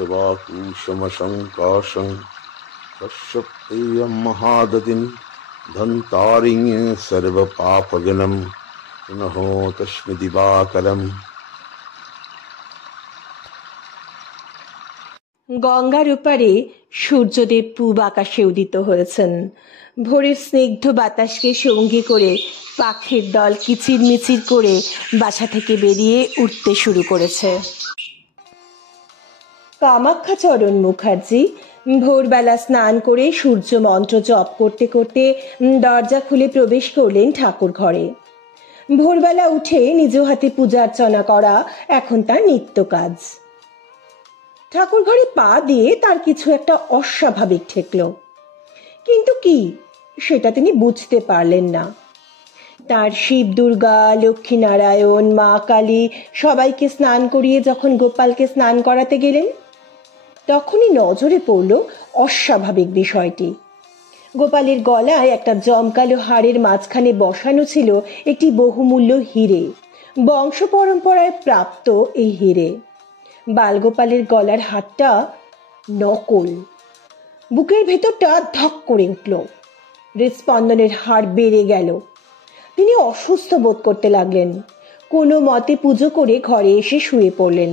जवाकुशमशङ्काशं तस्यप्तेयं महादतिं धन्तारिं सर्वपापगणं पुनः तस्मै दिवाकरम्। গঙ্গার ওপারে সূর্যদেব পূব আকাশে উদিত হয়েছেন। ভোরের স্নিগ্ধ বাতাসকে সঙ্গী করে পাখির দল কিচিরমিচির করে বাসা থেকে বেরিয়ে উঠতে শুরু করেছে। কামাক্ষাচরণ মুখার্জি ভোরবেলা স্নান করে সূর্য মন্ত্র জপ করতে করতে দরজা খুলে প্রবেশ করলেন ঠাকুর ঘরে। ভোরবেলা উঠে নিজ হাতে পূজার্চনা করা এখন তার নিত্য কাজ। ঠাকুর ঘরে পা দিয়ে তার কিছু একটা অস্বাভাবিক ঠেকল, কিন্তু কি সেটা তিনি বুঝতে পারলেন না। তার শিব দুর্গা, লক্ষ্মী নারায়ণ, মা কালী সবাইকে স্নান করিয়ে যখন গোপালকে স্নান করাতে গেলেন, তখনই নজরে পড়ল অস্বাভাবিক বিষয়টি। গোপালের গলায় একটা জমকালো হাড়ের মাঝখানে বসানো ছিল একটি বহুমূল্য হিরে, বংশ পরম্পরায় প্রাপ্ত এই হিরে। বালগোপালের গলার হারটা নকল। বুকের ভেতরটা ধক করে উঠল, হৃদস্পন্দনের হার বেড়ে গেল। তিনি অসুস্থ বোধ করতে লাগলেন। কোনো মতে পুজো করে ঘরে এসে শুয়ে পড়লেন।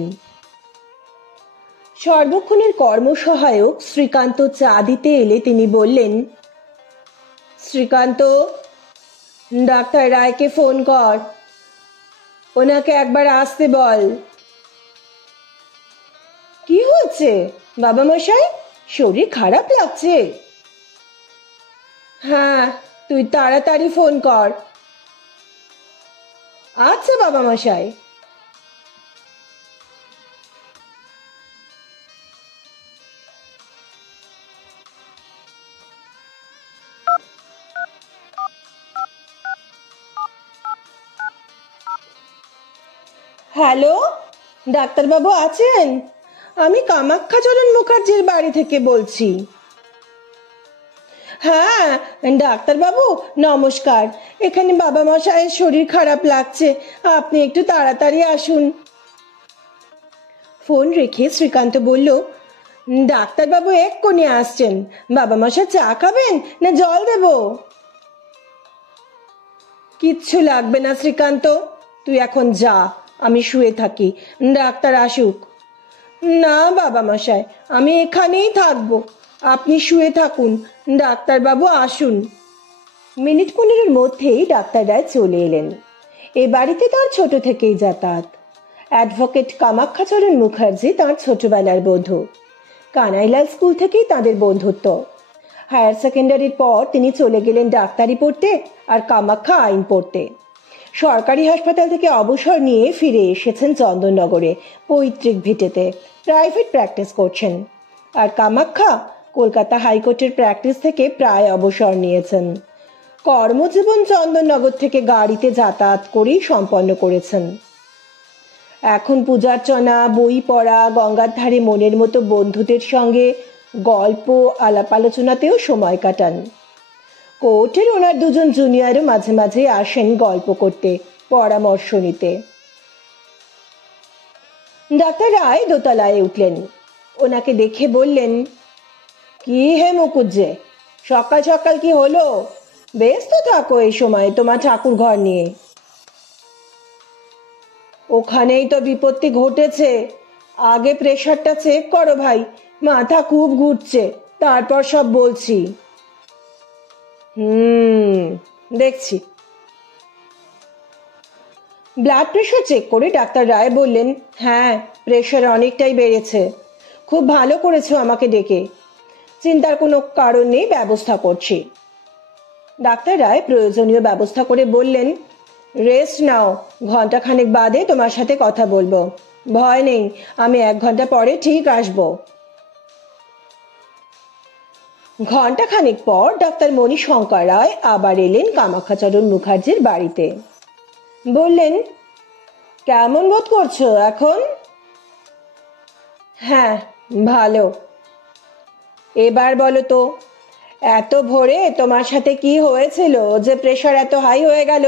সর্বক্ষণের কর্মসহায়ক শ্রীকান্ত চা দিতে এলে তিনি বললেন, শ্রীকান্ত, ডাক্তার রায়কে ফোন কর, ওনাকে একবার আসতে বল। কি হচ্ছে বাবা মশাই? শরীর খারাপ লাগছে? হ্যাঁ, তুই তাড়াতাড়ি ফোন কর। আচ্ছা বাবা মশাই। হ্যালো, ডাক্তারবাবু আছেন? আমি কামাক্ষাচরণ মুখার্জির বাড়ি থেকে বলছি। হ্যাঁ ডাক্তারবাবু নমস্কার, এখানে বাবা মশাইয়ের শরীর খারাপ লাগছে, আপনি একটু তাড়াতাড়ি আসুন। ফোন রেখে শ্রীকান্ত বলল, ডাক্তারবাবু এক্ষুনি আসছেন। বাবা মশাই চা খাবেন না জল দেব? কিচ্ছু লাগবে না শ্রীকান্ত, তুই এখন যা, আমি শুয়ে থাকি, ডাক্তার আসুক। না বাবা মশাই, আমি এখানেই থাকবো, আপনি শুয়ে থাকুন, ডাক্তারবাবু আসুন। মিনিট 15-এর মধ্যেই ডাক্তার রায় চলে এলেন। এ বাড়িতে তার ছোট থেকেই যাতায়াত। অ্যাডভোকেট কামাক্ষাচরণ মুখার্জি তার ছোটবেলার বন্ধু। কানাইলাল স্কুল থেকেই তাদের বন্ধুত্ব। হায়ার সেকেন্ডারির পর তিনি চলে গেলেন ডাক্তারি পড়তে, আর কামাক্ষা আইন পড়তে। সরকারি হাসপাতাল থেকে অবসর নিয়ে ফিরে এসেছেন চন্দননগরে পৈতৃক ভিটেতে প্রাইভেট প্র্যাকটিস করছেন। আর কামাক্ষা কলকাতা হাইকোর্টের প্র্যাকটিস থেকে প্রায় অবসর নিয়েছেন। কর্মজীবন চন্দননগর থেকে গাড়িতে যাতায়াত করেই সম্পন্ন করেছেন। এখন পূজার্চনা, বই পড়া, গঙ্গার ধারে মনের মতো বন্ধুদের সঙ্গে গল্প আলাপ আলোচনাতেও সময় কাটান। কোর্টের ওনার দুজন জুনিয়রও মাঝে মাঝে আসেন গল্প করতে, পরামর্শ নিতে। ডাক্তার রায় দোতলায় উঠলেন। ওনাকে দেখে বললেন, কি হে মুকুজ্জে, সকাল সকাল কি হলো? ব্যস্ত থাকো এই সময় তোমার ঠাকুর ঘর নিয়ে। ওখানেই তো বিপত্তি ঘটেছে। আগে প্রেশারটা চেক করো ভাই, মাথা খুব ঘুরছে, তারপর সব বলছি। দেখছি। ব্লাড প্রেশার চেক করে ডাক্তার রায় বললেন, হ্যাঁ প্রেশার অনেকটাই বেড়েছে। খুব ভালো করেছো আমাকে ডেকে, চিন্তার কোনো কারণ নেই, ব্যবস্থা করছি। ডাক্তার রায় প্রয়োজনীয় ব্যবস্থা করে বললেন, রেস্ট নাও, ঘন্টাখানেক বাদে তোমার সাথে কথা বলবো। ভয় নেই, আমি 1 ঘন্টা পরে ঠিক আসবো। ঘন্টাখানেক পর ডাক্তার মণিশঙ্কর রায় আবার এলেন কামাক্ষাচরণ মুখার্জির বাড়িতে। বললেন, কেমন বোধ করছো এখন? হ্যাঁ ভালো। এবার বলো তো, এত ভোরে তোমার সাথে কি হয়েছিল যে প্রেশার এত হাই হয়ে গেল?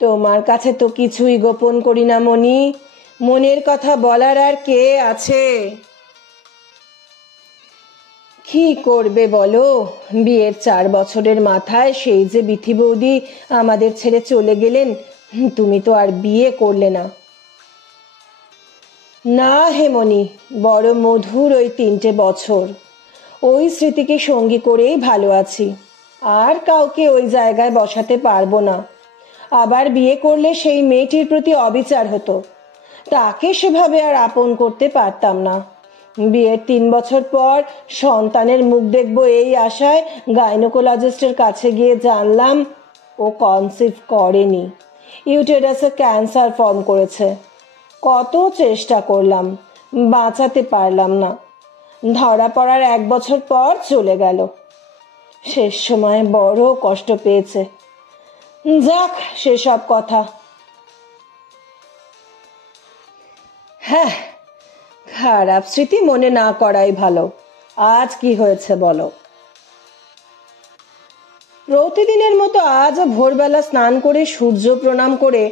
তোমার কাছে তো কিছুই গোপন করি না মণি, মনের কথা বলার আর কে আছে? কি করবে বলো? বিয়ের 4 বছরের মাথায় সেই যে বিথি বৌদি আমাদের ছেড়ে চলে গেলেন, তুমি তো আর বিয়ে করলে না। না হেমনি, বড় মধুর ওই 3টে বছর। ওই স্মৃতিকে সঙ্গী করেই ভালো আছি। আর কাউকে ওই জায়গায় বসাতে পারবো না। আবার বিয়ে করলে সেই মেয়েটির প্রতি অবিচার হতো। তাকে সেভাবে আর আপন করতে পারতাম না। বিয়ের 3 বছর পর সন্তানের মুখ দেখবো এই আশায় গাইনোকোলজিস্টের কাছে গিয়ে জানলাম ও কনসিভ করেনি, ইউটেরাসে ক্যান্সার ফর্ম করেছে। কত চেষ্টা করলাম, বাঁচাতে পারলাম না। ধরা পড়ার 1 বছর পর চলে গেল। শেষ সময় বড় কষ্ট পেয়েছে। যাক, সেসব কথা। হ্যাঁ, খারাপ স্মৃতি মনে না করাই ভালো। আজ কি হয়েছে বলো? প্রতিদিনের মতো আজও ভোরবেলা স্নান করে সূর্য প্রণাম করে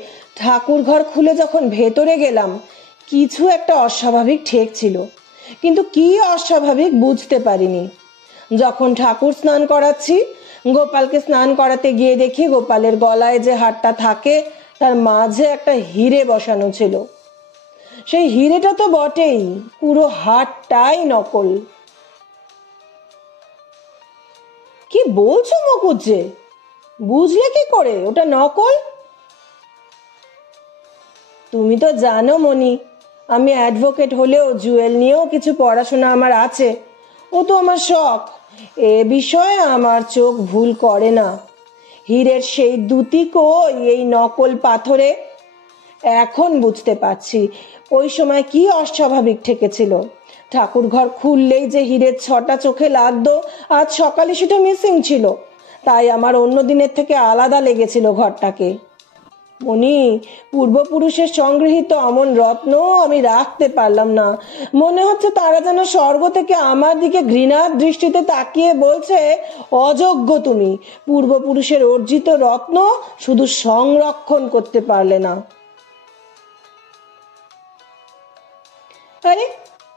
ঠাকুর ঘর খুলে যখন ভেতরে গেলাম, কিছু একটা অস্বাভাবিক ঠেকছিল, কিন্তু কি অস্বাভাবিক বুঝতে পারিনি। যখন ঠাকুর স্নান করাচ্ছি, গোপালকে স্নান করাতে গিয়ে দেখি গোপালের গলায় যে হারটা থাকে তার মাঝে একটা হিরে বসানো ছিল। সেই হিরেটা তো বটেই, পুরো হারটাই নকল। কি বলছো মুকুজ্জে? বুঝলে কি করে ওটা নকল? তুমি তো জানো মনি, আমি অ্যাডভোকেট হলেও জুয়েল নিয়েও কিছু পড়াশোনা আমার আছে। ও তো আমার শখ। এ বিষয়ে আমার চোখ ভুল করে না। হীরের সেই দুটি কই এই নকল পাথরে? এখন বুঝতে পারছি ওই সময় কি অস্বাভাবিক ঠেকেছিল। ঠাকুর ঘর খুললেই যে হীরের 6টা চোখে লাগতো, আজ সকালে সেটা মিসিং ছিল। তাই আমার অন্য দিনের থেকে আলাদা লেগেছিল ঘরটাকে। মনি, পূর্বপুরুষের সংগৃহীত অমন রত্ন আমি রাখতে পারলাম না। মনে হচ্ছে তারা যেন স্বর্গ থেকে আমার দিকে ঘৃণার দৃষ্টিতে তাকিয়ে বলছে, অযোগ্য তুমি, পূর্বপুরুষের অর্জিত রত্ন শুধু সংরক্ষণ করতে পারলে না। আরে,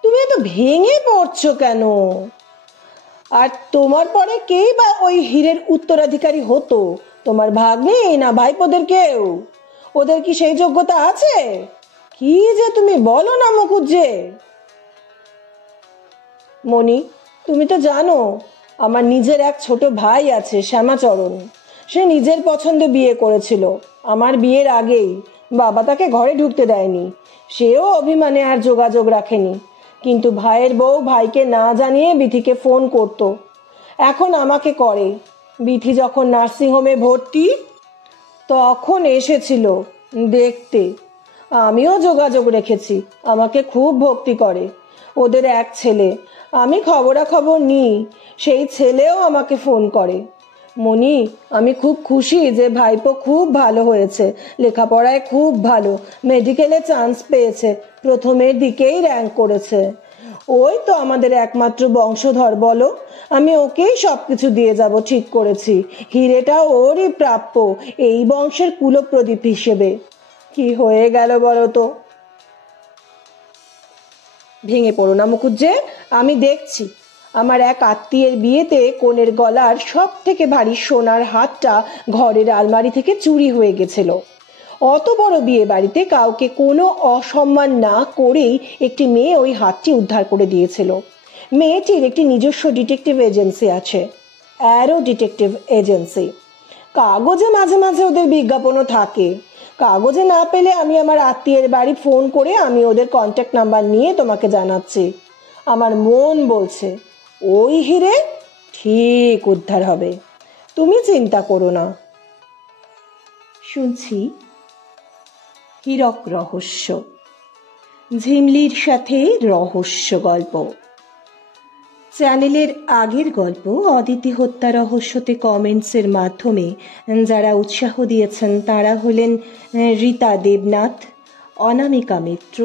তুমি এত ভেঙে পড়ছো কেন? আর তোমার পরে কেই বা ওই হীরের উত্তরাধিকারী হতো? তোমার ভাগ্নে না ভাইপোদের কেউ? ওদের কি সেই যোগ্যতা আছে? কি যে তুমি বলো না মুকুজ্জে। মনি, তুমি তো জানো আমার নিজের এক ছোট ভাই আছে, শ্যামাচরণ। সে নিজের পছন্দে বিয়ে করেছিল। আমার বিয়ের আগেই বাবা তাকে ঘরে ঢুকতে দেয়নি। সেও অভিমানে আর যোগাযোগ রাখেনি। কিন্তু ভাইয়ের বউ ভাইকে না জানিয়ে বিথিকে ফোন করত। এখন আমাকে করে। বিথি যখন নার্সিংহোমে ভর্তি তখন এসেছিল দেখতে। আমিও যোগাযোগ রেখেছি। আমাকে খুব ভক্তি করে। ওদের এক ছেলে, আমি খবরাখবর নিই, সেই ছেলেও আমাকে ফোন করে। মনি, আমি খুব খুশি যে ভাইপো খুব ভালো হয়েছে, লেখাপড়ায় খুব ভালো, মেডিকেলে চান্স পেয়েছে, প্রথমের দিকেই র্যাঙ্ক করেছে। ওই তো আমাদের একমাত্র বংশধর বলো। আমি ওকেই সবকিছু দিয়ে যাব ঠিক করেছি। হিরেটা ওরই প্রাপ্য, এই বংশের কুলপ্রদীপ হিসেবে। কি হয়ে গেল বলো তো? ভেঙে পড়ো না মুকুজ্জে, আমি দেখছি। আমার এক আত্মীয়ের বিয়েতে কনের গলার সব থেকে ভারী সোনার হাতটা ঘরের আলমারি থেকে চুরি হয়ে গেছিল। অত বড় বিয়ে বাড়িতে কাউকে কোনো অসম্মান না করেই একটি মেয়ে ওই হাতটি উদ্ধার করে দিয়েছিল। মেয়েটির একটি নিজস্ব ডিটেকটিভ এজেন্সি আছে, অ্যারো ডিটেকটিভ এজেন্সি। কাগজে মাঝে মাঝে ওদের বিজ্ঞাপনও থাকে। কাগজে না পেলে আমি আমার আত্মীয়ের বাড়ি ফোন করে আমি ওদের কন্ট্যাক্ট নাম্বার নিয়ে তোমাকে জানাচ্ছি। আমার মন বলছে ওই হিরে ঠিক উদ্ধার হবে, তুমি চিন্তা করো না। শুনছি হীরক রহস্য, ঝিমলির সাথে রহস্য গল্প। চ্যানেলের আগের গল্প অদিতি হত্যা রহস্যতে কমেন্টসের মাধ্যমে যারা উৎসাহ দিয়েছেন তারা হলেন রীতা দেবনাথ, অনামিকা মিত্র,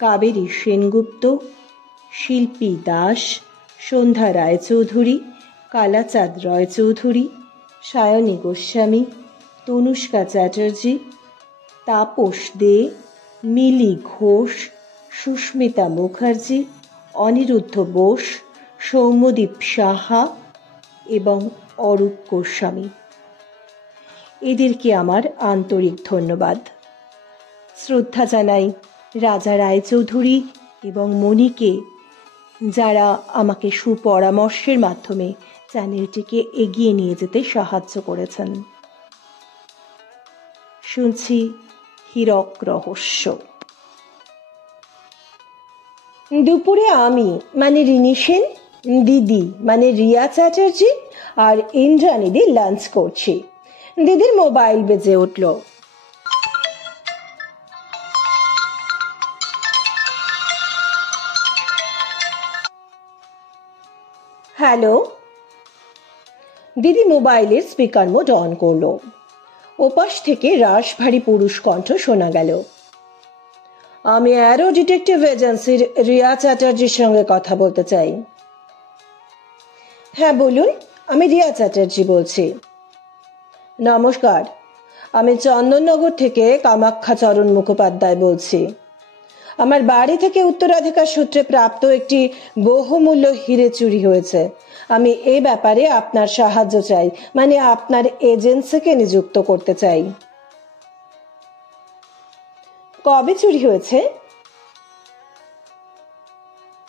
কাবেরী সেনগুপ্ত, শিল্পী দাস, সন্ধ্যা রায়চৌধুরী, কালাচাঁদ রায়চৌধুরী, সায়নী গোস্বামী, তনুষ্কা চ্যাটার্জি, তাপস দে, মিলি ঘোষ, সুস্মিতা মুখার্জি, অনিরুদ্ধ বোস, সৌম্যদীপ সাহা এবং অরূপ গোস্বামী। এদেরকে আমার আন্তরিক ধন্যবাদ। শ্রদ্ধা জানাই রাজা রায়চৌধুরী এবং মণিকে, যারা আমাকে সুপরামর্শের মাধ্যমে চ্যানেলটিকে এগিয়ে নিয়ে যেতে সাহায্য করেছেন। শুনছি হীরক রহস্য। দুপুরে আমি মানে রিনি সেন, দিদি মানে রিয়া চ্যাটার্জি আর ইন্দ্রাণীদি লাঞ্চ করছি। দিদির মোবাইল বেজে উঠল। হ্যালো। দিদি মোবাইলের স্পিকার মোড অন করলো। ওপাশ থেকে রাশভারী পুরুষ কণ্ঠ শোনা গেল। আমি অ্যারো ডিটেকটিভ এজেন্সির রিয়া চ্যাটার্জির সঙ্গে কথা বলতে চাই। হ্যাঁ বলুন, আমি রিয়া চ্যাটার্জি বলছি। নমস্কার, আমি চন্দননগর থেকে কামাখ্যাচরণ মুখোপাধ্যায় বলছি। আমার বাড়ি থেকে উত্তরাধিকার সূত্রে প্রাপ্ত একটি বহুমূল্য হিরে চুরি হয়েছে। আমি এই ব্যাপারে আপনার সাহায্য চাই, মানে আপনার এজেন্সিকে নিযুক্ত করতে চাই। কবে চুরি হয়েছে?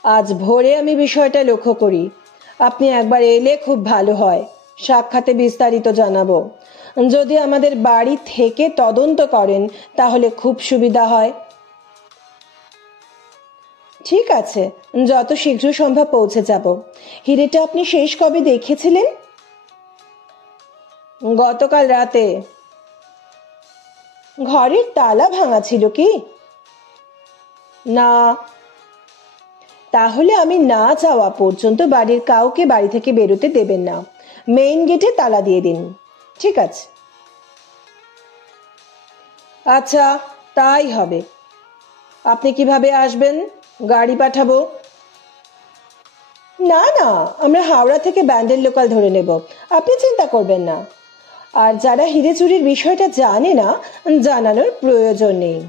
আজ ভোরে আমি বিষয়টা লক্ষ্য করি। আপনি একবার এলে খুব ভালো হয়, সাক্ষাতে বিস্তারিত জানাবো। যদি আমাদের বাড়ি থেকে তদন্ত করেন তাহলে খুব সুবিধা হয়। ঠিক আছে, যত শীঘ্র সম্ভব পৌঁছে যাব। হিরেটা আপনি শেষ কবে দেখেছিলেন? গতকাল রাতে। ঘরের তালা ভাঙা ছিল কি? না। তাহলে আমি না যাওয়া পর্যন্ত বাড়ির কাউকে বাড়ি থেকে বেরোতে দেবেন না। মেইন গেটে তালা দিয়ে দিন। ঠিক আছে। আচ্ছা, তাই হবে। আপনি কিভাবে আসবেন? গাড়ি পাঠাবো? না না, আমরা হাওড়া থেকে ব্যান্ডেল লোকাল ধরে নেব, আপনি চিন্তা করবেন না। আর যারা হিরে চুরির বিষয়টা জানে না, জানানোর প্রয়োজন নেই।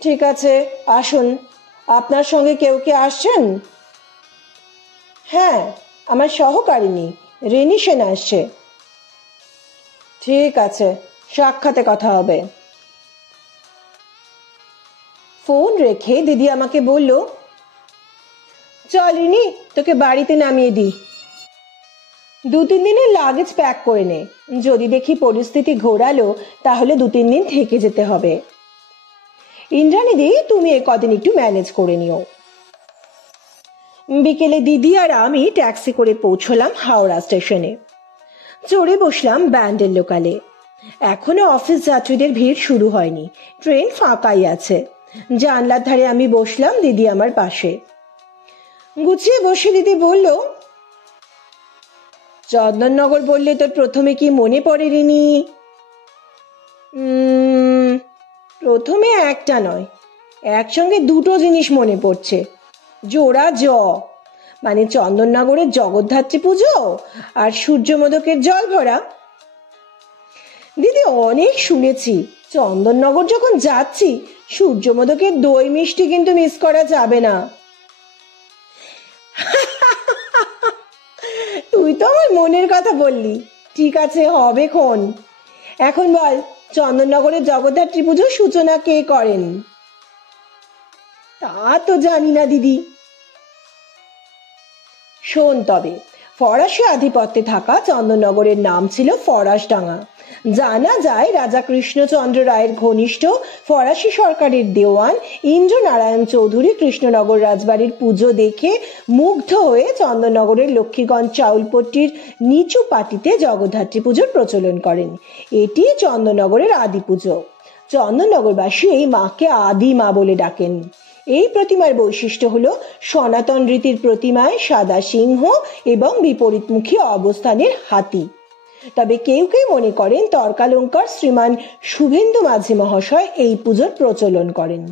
ঠিক আছে, আসুন। আপনার সঙ্গে কেউ কে আসছেন? হ্যাঁ, আমার সহকারিনী রিনি সেন আসছে। ঠিক আছে, সাক্ষাতে কথা হবে। ফোন রেখে দিদি আমাকে বলল, চল রিনি, তোকে বাড়িতে নামিয়ে দিই। 2-3 দিনের লাগেজ প্যাক করে নে। যদি দেখি পরিস্থিতি ঘোরালো তাহলে 2-3 দিন থেকে যেতে হবে। ইন্দ্রাণীদি, তুমি কদিন একটু ম্যানেজ করে নিও। বিকেলে দিদি আর আমি ট্যাক্সি করে পৌঁছলাম হাওড়া স্টেশনে। চড়ে বসলাম ব্যান্ডেল লোকালে। এখনো অফিস যাত্রীদের ভিড় শুরু হয়নি, ট্রেন ফাঁকাই আছে। জানলার ধারে আমি বসলাম, দিদি আমার পাশে। গুছিয়ে বসে দিদি বলল, চন্দননগর বললে তোর প্রথমে কি মনে পড়ে রিনি? প্রথমে একটা নয়, একসঙ্গে দুটো জিনিস মনে পড়ছে। জোড়া জ, মানে চন্দননগরের জগদ্ধাত্রী পুজো আর সূর্যমোদকের জল ভরা। দিদি, অনেক শুনেছি, চন্দননগর যখন যাচ্ছি সূর্যমোদকের দই মিষ্টি কিন্তু মিস করা যাবে না। তুই তো আমার মনের কথা বললি। ঠিক আছে, হবে খন। এখন বল, চন্দননগরের জগদ্ধাত্রী পুজোর সূচনা কে করেন? তা তো জানি না দিদি। শোন তবে, ফরাসি আধিপত্যে থাকা চন্দননগরের নাম ছিল ফরাসডাঙ্গা। জানা যায় রাজা কৃষ্ণচন্দ্র রায়ের ঘনিষ্ঠ ফরাসি সরকারের দেওয়ান ইন্দ্রনারায়ণ চৌধুরী কৃষ্ণনগর রাজবাড়ির পুজো দেখে মুগ্ধ হয়ে চন্দননগরের লক্ষ্মীগঞ্জ চাউলপট্টির নিচু পাটিতে জগদ্ধাত্রী পুজোর প্রচলন করেন। এটি চন্দননগরের আদি পুজো। চন্দননগরবাসী এই মাকে আদি মা বলে ডাকেন। এই প্রতিমার বৈশিষ্ট্য হলো সনাতন রীতির প্রতিমায় সাদা সিংহ এবং বিপরীতমুখী অবস্থানের হাতি। তবে কেউ কেউ মনে করেন তর্কালঙ্কার শ্রীমান শুভেন্দু মাঝি মহাশয় এই পুজোর প্রচলন করেন।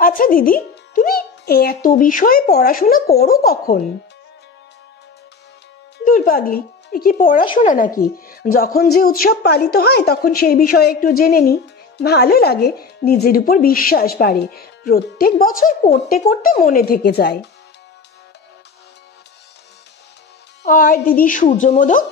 আচ্ছা দিদি, তুমি এত বিষয়ে পড়াশোনা করো কখন? দূর পাগলি, এ কি পড়াশোনা নাকি? যখন যে উৎসব পালিত হয় তখন সেই বিষয়ে একটু জেনে নি, ভালো লাগে, নিজের উপর বিশ্বাস বাড়ে, প্রত্যেক বছর করতে করতে মনে থেকে যায়। আর দিদি সূর্য মোদক?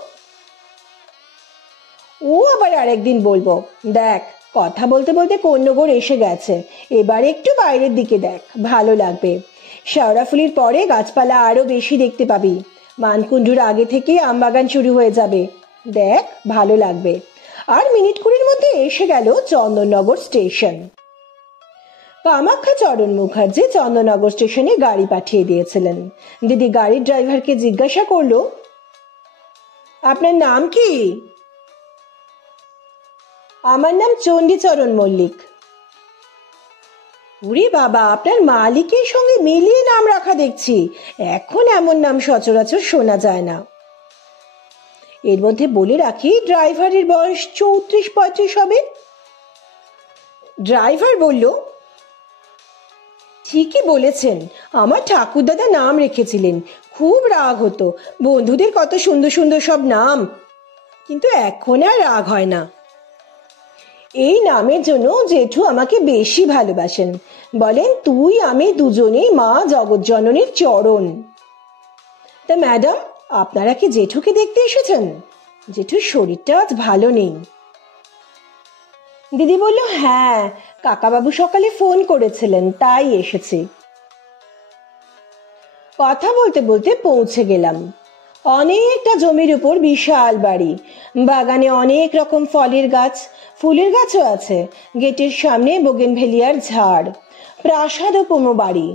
ও আবার আরেকদিন বলবো। দেখ, কথা বলতে বলতে কন্যগর এসে গেছে, এবার একটু বাইরের দিকে দেখ, ভালো লাগবে। শেওড়াফুলির পরে গাছপালা আরো বেশি দেখতে পাবি। মানকুণ্ডুর আগে থেকে আমবাগান শুরু হয়ে যাবে, দেখ ভালো লাগবে। আর মিনিট কুড়ির মধ্যে এসে গেল চন্দননগর স্টেশন। কামাখ্যাচরণ মুখার্জি চন্দননগর স্টেশনে গাড়ি পাঠিয়ে দিয়েছিলেন। দিদি গাড়ির ড্রাইভারকে জিজ্ঞাসা করলো, আপনার নাম কি? আমার নাম চণ্ডীচরণ মল্লিক। ওরে বাবা, আপনার মালিকের সঙ্গে মিলিয়ে নাম রাখা দেখছি, এখন এমন নাম সচরাচর শোনা যায় না। এর মধ্যে বলে রাখি, ড্রাইভারের বয়স 34-35 হবে। ড্রাইভার বলল, ঠিকই বলেছেন, আমার ঠাকুরদাদা নাম রেখেছিলেন, খুব রাগ হতো, বন্ধুদের কত সুন্দর সুন্দর সব নাম, কিন্তু এখন আর রাগ হয় না। এই নামের জন্য জেঠু আমাকে বেশি ভালোবাসেন, বলেন তুই আমি দুজনেই মা জগৎজননীর চরণ। তা ম্যাডাম, আপনারা কি জেঠুকে দেখতে এসেছেন? জেঠুর শরীরটা আজ ভালো নেই। দিদি বলল, হ্যাঁ, কাকাবাবু সকালে ফোন করেছিলেন, তাই এসেছি। কথা বলতে বলতে পৌঁছে গেলাম। অনেকটা জমির উপর বিশাল বাড়ি, বাগানে অনেক রকম ফলের গাছ, ফুলের গাছও আছে, গেটের সামনে বোগেনভেলিয়ার ঝাড়, প্রাসাদোপম বাড়ি।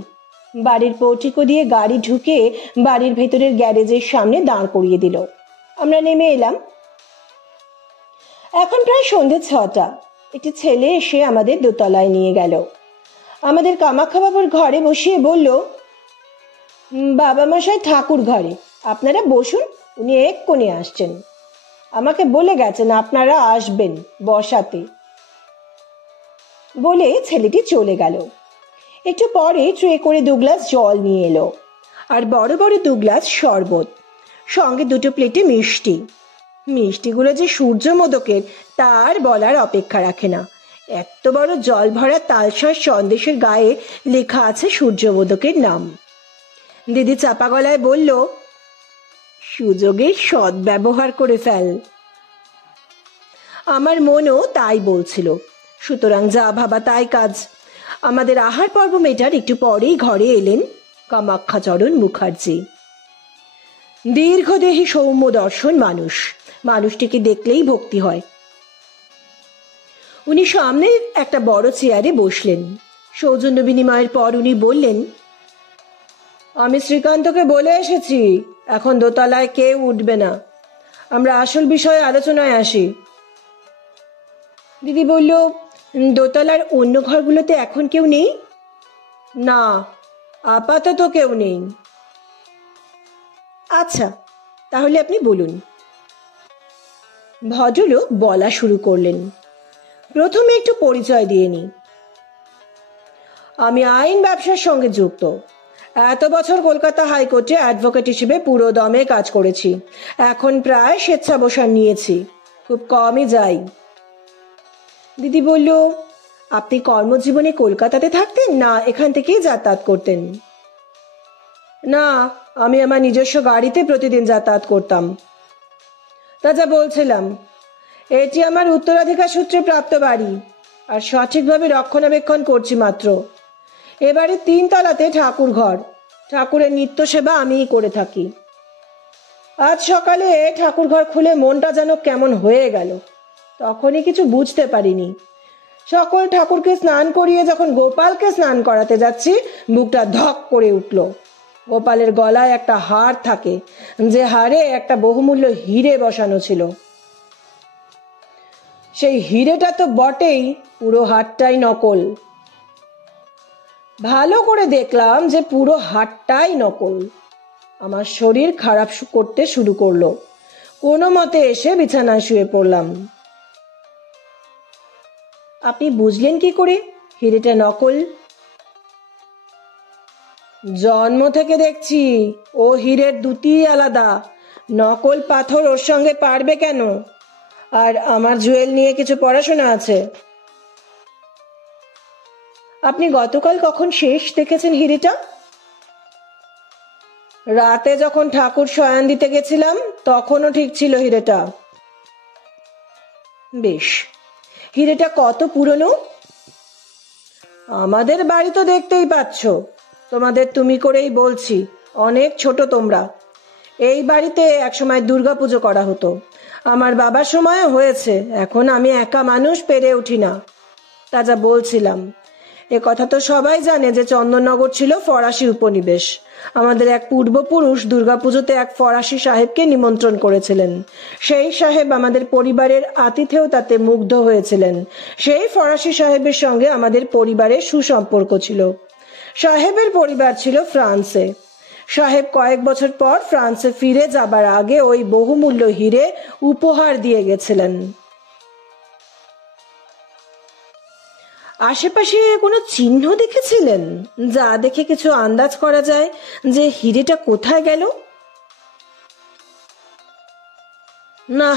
বাড়ির পোর্টিকো দিয়ে গাড়ি ঢুকে বাড়ির ভেতরের গ্যারেজের সামনে দাঁড় করিয়ে দিল। আমরা নেমে এলাম। এখন প্রায় সন্ধ্যে 6টা। একটি ছেলে এসে আমাদের দোতলায় নিয়ে গেল। আমাদের কামাখ্যাবাবুর ঘরে বসিয়ে বলল, বাবা মশাই ঠাকুর ঘরে, আপনারা বসুন, উনি এক্ষুনি আসছেন। আমাকে বলে গেছেন আপনারা আসবেন, বসাতে। বলে ছেলেটি চলে গেল। একটু পরে ট্রে করে 2 গ্লাস জল নিয়ে এলো, আর বড় বড় 2 গ্লাস শরবত, সঙ্গে 2 প্লেটে মিষ্টি। মিষ্টিগুলো যে সূর্য মোদকের তার বলার অপেক্ষা রাখে না। এত বড় জল ভরা তালসার সন্দেশের গায়ে লেখা আছে সূর্য মোদকের নাম। দিদি চাপা গলায় বলল, সুযোগের সদ্ব্যবহার করে ফেল। আমার মনও তাই বলছিল, সুতরাং যা ভাবা তাই কাজ। আমাদের আহার পর্ব মেটার একটু পরেই ঘরে এলেন কামাখ্যাচরণ মুখার্জি। দীর্ঘদেহী সৌম্য দর্শন মানুষ, মানুষটিকে দেখলেই ভক্তি হয়। উনি সামনে একটা বড় চেয়ারে বসলেন। সৌজন্য বিনিময়ের পর উনি বললেন, আমি শ্রীকান্তকে বলে এসেছি, এখন দোতলায় কেউ উঠবে না, আমরা আসল বিষয়ে আলোচনায় আসি। দিদি বলল, দোতলার অন্য ঘরগুলোতে এখন কেউ নেই? না, আপাতত কেউ নেই। আচ্ছা, তাহলে আপনি বলুন। ভদ্রলোক বলা শুরু করলেন। প্রথমে একটু পরিচয় দিয়ে নি। আমি আইন ব্যবসার সঙ্গে যুক্ত। এত বছর কলকাতা হাইকোর্টে অ্যাডভোকেট হিসেবে পুরো দমে কাজ করেছি। এখন প্রায় স্বেচ্ছাবসর নিয়েছি, খুব কমই যাই। দিদি বলল, আপনি কর্মজীবনে কলকাতাতে থাকতেন না এখান থেকেই যাতায়াত করতেন? না, আমি আমার নিজস্ব গাড়িতে প্রতিদিন যাতায়াত করতাম। তা যা বলছিলাম, এটি আমার উত্তরাধিকার সূত্রে প্রাপ্ত বাড়ি, আর সঠিকভাবে রক্ষণাবেক্ষণ করছি মাত্র। এবারে 3 তলাতে ঠাকুর ঘর, ঠাকুরের নিত্য সেবা আমিই করে থাকি। আজ সকালে ঠাকুর ঘর খুলে মনটা যেন কেমন হয়ে গেল, তখনই কিছু বুঝতে পারিনি। সকল ঠাকুরকে স্নান করিয়ে যখন গোপালকে স্নান করাতে যাচ্ছি, বুকটা ধক করে উঠল। গোপালের গলায় একটা হার থাকে, যে হারে একটা বহুমূল্য হিরে বসানো ছিল। সেই হিরেটা তো বটেই, পুরো হারটাই নকল। ভালো করে দেখলাম যে পুরো হারটাই নকল। আমার শরীর খারাপ করতে শুরু করলো। কোনো মতে এসে বিছানায় শুয়ে পড়লাম। আপনি বুঝলেন কি করে হিরেটা নকল? জন্ম থেকে দেখছি ও হিরের দুটি আলাদা, নকল পাথর ওর সঙ্গে পারবে কেন? আর আমার জুয়েল নিয়ে কিছু পড়াশোনা আছে। আপনি গতকাল কখন শেষ দেখেছেন হিরেটা? রাতে যখন ঠাকুর শয়ান দিতে গেছিলাম তখনও ঠিক ছিল হিরেটা। বেশ, হিরেটা কত পুরনো? আমাদের বাড়ি তো দেখতেই পাচ্ছ, তোমাদের তুমি করেই বলছি, অনেক ছোট তোমরা। এই বাড়িতে একসময় দুর্গাপুজো করা হতো, আমার বাবার সময় হয়েছে, এখন আমি একা মানুষ পেরে উঠি না। তা যা বলছিলাম, এ কথা তো সবাই জানে যে চন্দননগর ছিল ফরাসি উপনিবেশ। আমাদের এক পূর্বপুরুষ দুর্গাপুজোতে এক ফরাসি সাহেবকে নিমন্ত্রণ করেছিলেন। সেই সাহেব আমাদের পরিবারের আতিথেয় তাতে মুগ্ধ হয়েছিলেন। সেই ফরাসি সাহেবের সঙ্গে আমাদের পরিবারের সুসম্পর্ক ছিল। সাহেবের পরিবার ছিল ফ্রান্সে। সাহেব কয়েক বছর পর ফ্রান্সে ফিরে যাবার আগে ওই বহুমূল্য হিরে উপহার দিয়ে গেছিলেন। আশেপাশে কোনো চিহ্ন দেখেছিলেন যা দেখে কিছু আন্দাজ করা যায় যে হিরেটা কোথায় গেল? না,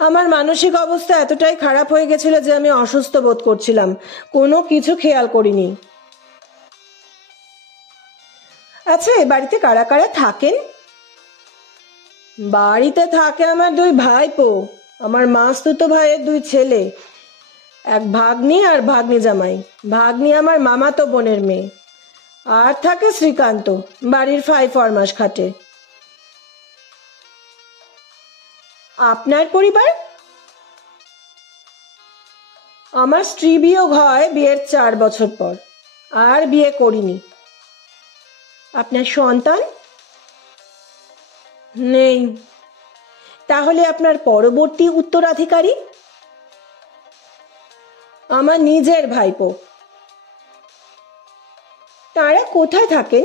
আমার মানসিক অবস্থা এতটাই খারাপ হয়ে গেছিল যে আমি অসুস্থ বোধ করছিলাম, কোনো কিছু খেয়াল করিনি। আচ্ছা, এ বাড়িতে কারা কারা থাকেন? বাড়িতে থাকে আমার দুই ভাইপো, আমার মাসতুতো ভাইয়ের দুই ছেলে, এক ভাগ্নি আর ভাগ্নি জামাই। ভাগ্নি আমার মামাতো বোনের মেয়ে। আর থাকে শ্রীকান্ত, বাড়ির ফাই ফরমাস খাটে। আপনার পরিবার? আমার স্ত্রী বিয়োগ হয় বিয়ের 4 বছর পর, আর বিয়ে করিনি। আপনার সন্তান? নেই। তাহলে আপনার পরবর্তী উত্তরাধিকারী? আমার নিজের ভাইপো। তারা কোথায় থাকেন?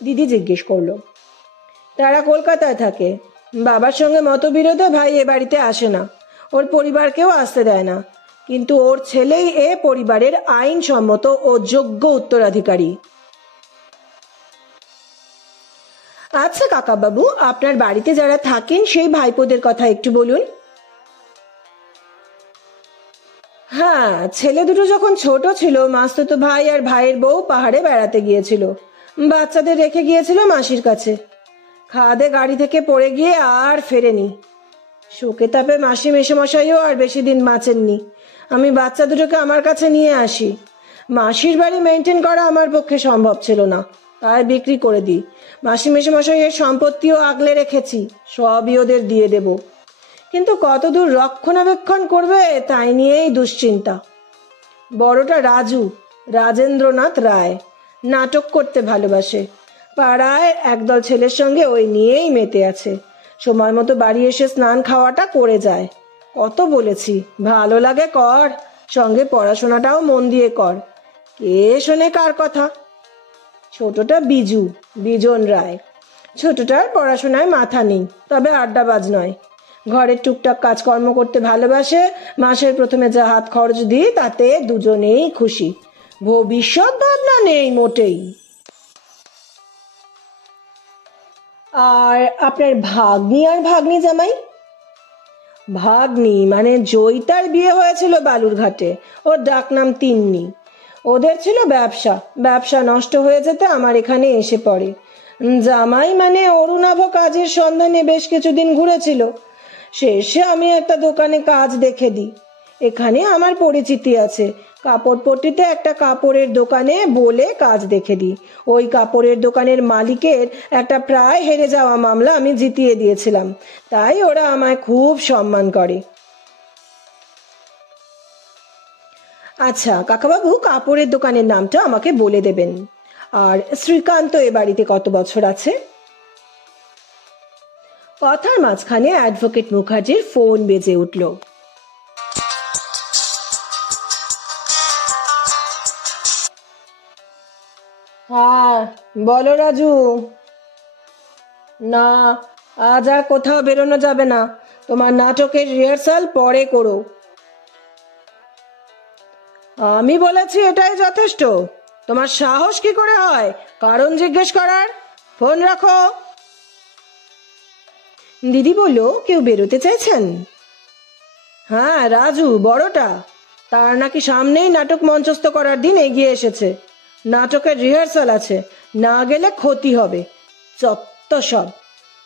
দিদি জিজ্ঞেস করলো। তারা কলকাতায় থাকে। বাবার সঙ্গে মতবিরোধে ভাই এ বাড়িতে আসে না, ওর পরিবারকেও আসতে দেয় না, কিন্তু ওর ছেলেই এ পরিবারের আইনসম্মত ও যোগ্য উত্তরাধিকারী। আচ্ছা কাকাবাবু, আপনার বাড়িতে যারা থাকেন সেই ভাইপোদের কথা একটু বলুন। হ্যাঁ, ছেলে দুটো যখন ছোট ছিল মাসতুতো ভাই আর ভাইয়ের বউ পাহাড়ে বেড়াতে গিয়েছিল। বাচ্চাদের রেখে গিয়েছিল মাসির কাছে। খাদে গাড়ি থেকে পড়ে গিয়ে আর ফেরেনি। শোকে তাপে মাসি মেসোমশাইও আর বেশি দিন বাঁচেননি। আমি বাচ্চা দুটোকে আমার কাছে নিয়ে আসি। মাসির বাড়ি মেনটেন করা আমার পক্ষে সম্ভব ছিল না, তাই বিক্রি করে দিই। মাসি মেসোমশাইয়ের সম্পত্তিও আগলে রেখেছি, সবই ওদের দিয়ে দেব। কিন্তু কতদূর রক্ষণাবেক্ষণ করবে তাই নিয়েই দুশ্চিন্তা। বড়টা রাজু, রাজেন্দ্রনাথ রায়, নাটক করতে ভালোবাসে। পাড়ায় একদল ছেলের সঙ্গে ওই নিয়েই মেতে আছে। সময় মতো বাড়ি এসে স্নান খাওয়াটা করে যায়। কত বলেছি, ভালো লাগে কর, সঙ্গে পড়াশোনাটাও মন দিয়ে কর। কে শোনে কার কথা? ছোটটা বিজু, বিজন রায়। ছোটটার পড়াশোনায় মাথা নেই, তবে আড্ডাবাজ নয়। ঘরের টুকটাক কাজকর্ম করতে ভালোবাসে। মাসের প্রথমে যা হাত খরচ দিই তাতে দুজনেই খুশি। ভবিষ্যৎ ভাবনা নেই মোটেই। আর আপনার ভাগ্নি আর ভাগ্নি জামাই? ভাগ্নি মানে জয়িতার বিয়ে হয়েছিল বালুরঘাটে, ওর ডাকনাম তিন্নি। ওদের ছিল ব্যবসা, ব্যবসা নষ্ট হয়ে যেতে আমার এখানে এসে পড়ে। জামাই মানে অরুণাভ কাজের সন্ধানে বেশ কিছুদিন ঘুরেছিল। শেষে আমি একটা দোকানে কাজ দেখে দিই। এখানে আমার পরিচিতি আছে, কাপড়পট্টিতে একটা কাপড়ের দোকানে বলে কাজ দেখে দিই। ওই কাপড়ের দোকানের মালিকের একটা প্রায় হেরে যাওয়া মামলা আমি জিতিয়ে দিয়েছিলাম, তাই ওরা আমায় খুব সম্মান করে। আচ্ছা কাকাবাবু, কাপড়ের দোকানের নামটা আমাকে বলে দেবেন। আর শ্রীকান্ত এ বাড়িতে কত বছর আছে? কথার মাঝখানে অ্যাডভোকেট মুখার্জির ফোন বেজে উঠল। হ্যাঁ বলো রাজু। না, আজ আর কোথাও বেরোনো যাবে না, তোমার নাটকের রিহার্সাল পরে করো। আমি বলেছি এটাই যথেষ্ট। তোমার সাহস কি করে হয় কারণ জিজ্ঞেস করার? ফোন রাখো। দিদি বলল, কেউ বেরোতে চাইছেন? হ্যাঁ, রাজু, বড়টা। তার নাকি সামনেই নাটক মঞ্চস্থ করার দিন এগিয়ে এসেছে। নাটকের রিহার্সাল আছে, না গেলে ক্ষতি হবে। চত্ব সব।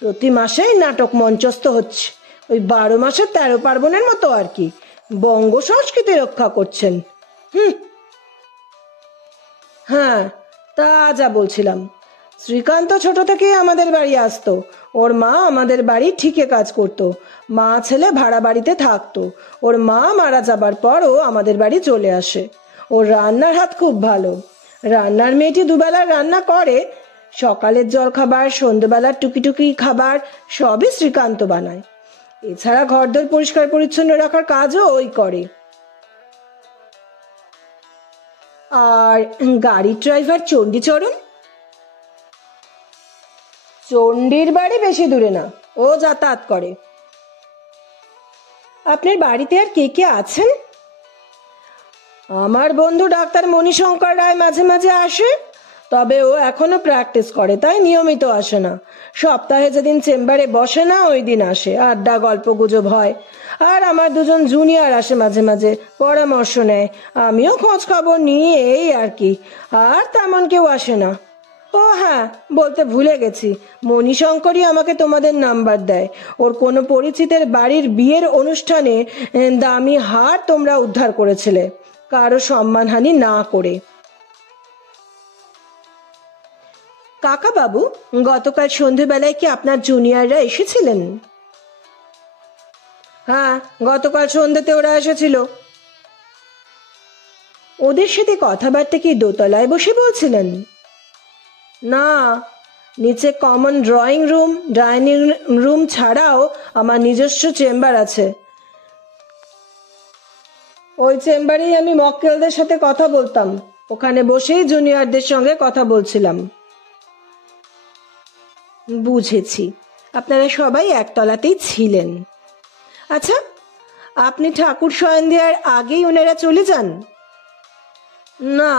প্রতি মাসেই নাটক মঞ্চস্থ হচ্ছে। ওই 12 মাসের 13 পার্বণের মতো আর কি। বঙ্গ সংস্কৃতি রক্ষা করছেন। হ্যাঁ, তা যা বলছিলাম, শ্রীকান্ত ছোট থেকেই আমাদের বাড়ি আসতো। ওর মা আমাদের বাড়ি ঠিকে কাজ করত। মা ছেলে ভাড়া বাড়িতে থাকতো। ওর মা মারা যাবার পর ও আমাদের বাড়ি চলে আসে। ওর রান্নার হাত খুব ভালো। রান্নার মেয়েটি দুবেলার রান্না করে। সকালের জল খাবার, সন্ধ্যেবেলার টুকি খাবার সবই শ্রীকান্ত বানায়। এছাড়া ঘরদোর পরিষ্কার পরিচ্ছন্ন রাখার কাজও ওই করে। আর গাড়ির ড্রাইভার চণ্ডীচরণ? চণ্ডীর বাড়ি বেশি দূরে না, ও যাতায়াত করে। আপনার বাড়িতে আর কে কে আছেন? আমার বন্ধু ডাক্তার মণিশঙ্কর রায় মাঝে মাঝে আসে, তবে ও এখনো প্র্যাকটিস করে, তাই নিয়মিত আসে না। সপ্তাহে যেদিন চেম্বারে বসে না ওই দিন আসে, আড্ডা গল্প গুজব হয়। আর আমার দুজন জুনিয়র আসে মাঝে মাঝে, পরামর্শ নেয়। আমিও খোঁজ খবর নিই, এই আর কি। আর তেমন কেউ আসে না। ও হ্যাঁ, বলতে ভুলে গেছি, মণিশঙ্করই আমাকে তোমাদের নাম্বার দেয়। ওর কোনো পরিচিতের বাড়ির বিয়ের অনুষ্ঠানে দামি হার তোমরা উদ্ধার করেছিলে, কারো সম্মানহানি না করে। কাকা বাবু, গতকাল সন্ধেবেলায় কি আপনার জুনিয়ররা এসেছিলেন? হ্যাঁ, গতকাল সন্ধ্যেতে ওরা এসেছিল। ওদের সাথে কথাবার্তা কি দোতলায় বসে বলছিলেন? না, নিচে common drawing room, dining room ছাড়াও আমার নিজস্ব চেম্বার আছে। ওই চেম্বারেই আমি মক্কেলদের সাথে কথা বলতাম। ওখানে বসেই জুনিয়রদের সঙ্গে কথা বলছিলাম। বুঝেছি, আপনারা সবাই একতলাতেই ছিলেন। আচ্ছা, আপনি ঠাকুর শয়ন দেওয়ার আগেই ওনারা চলে যান? না,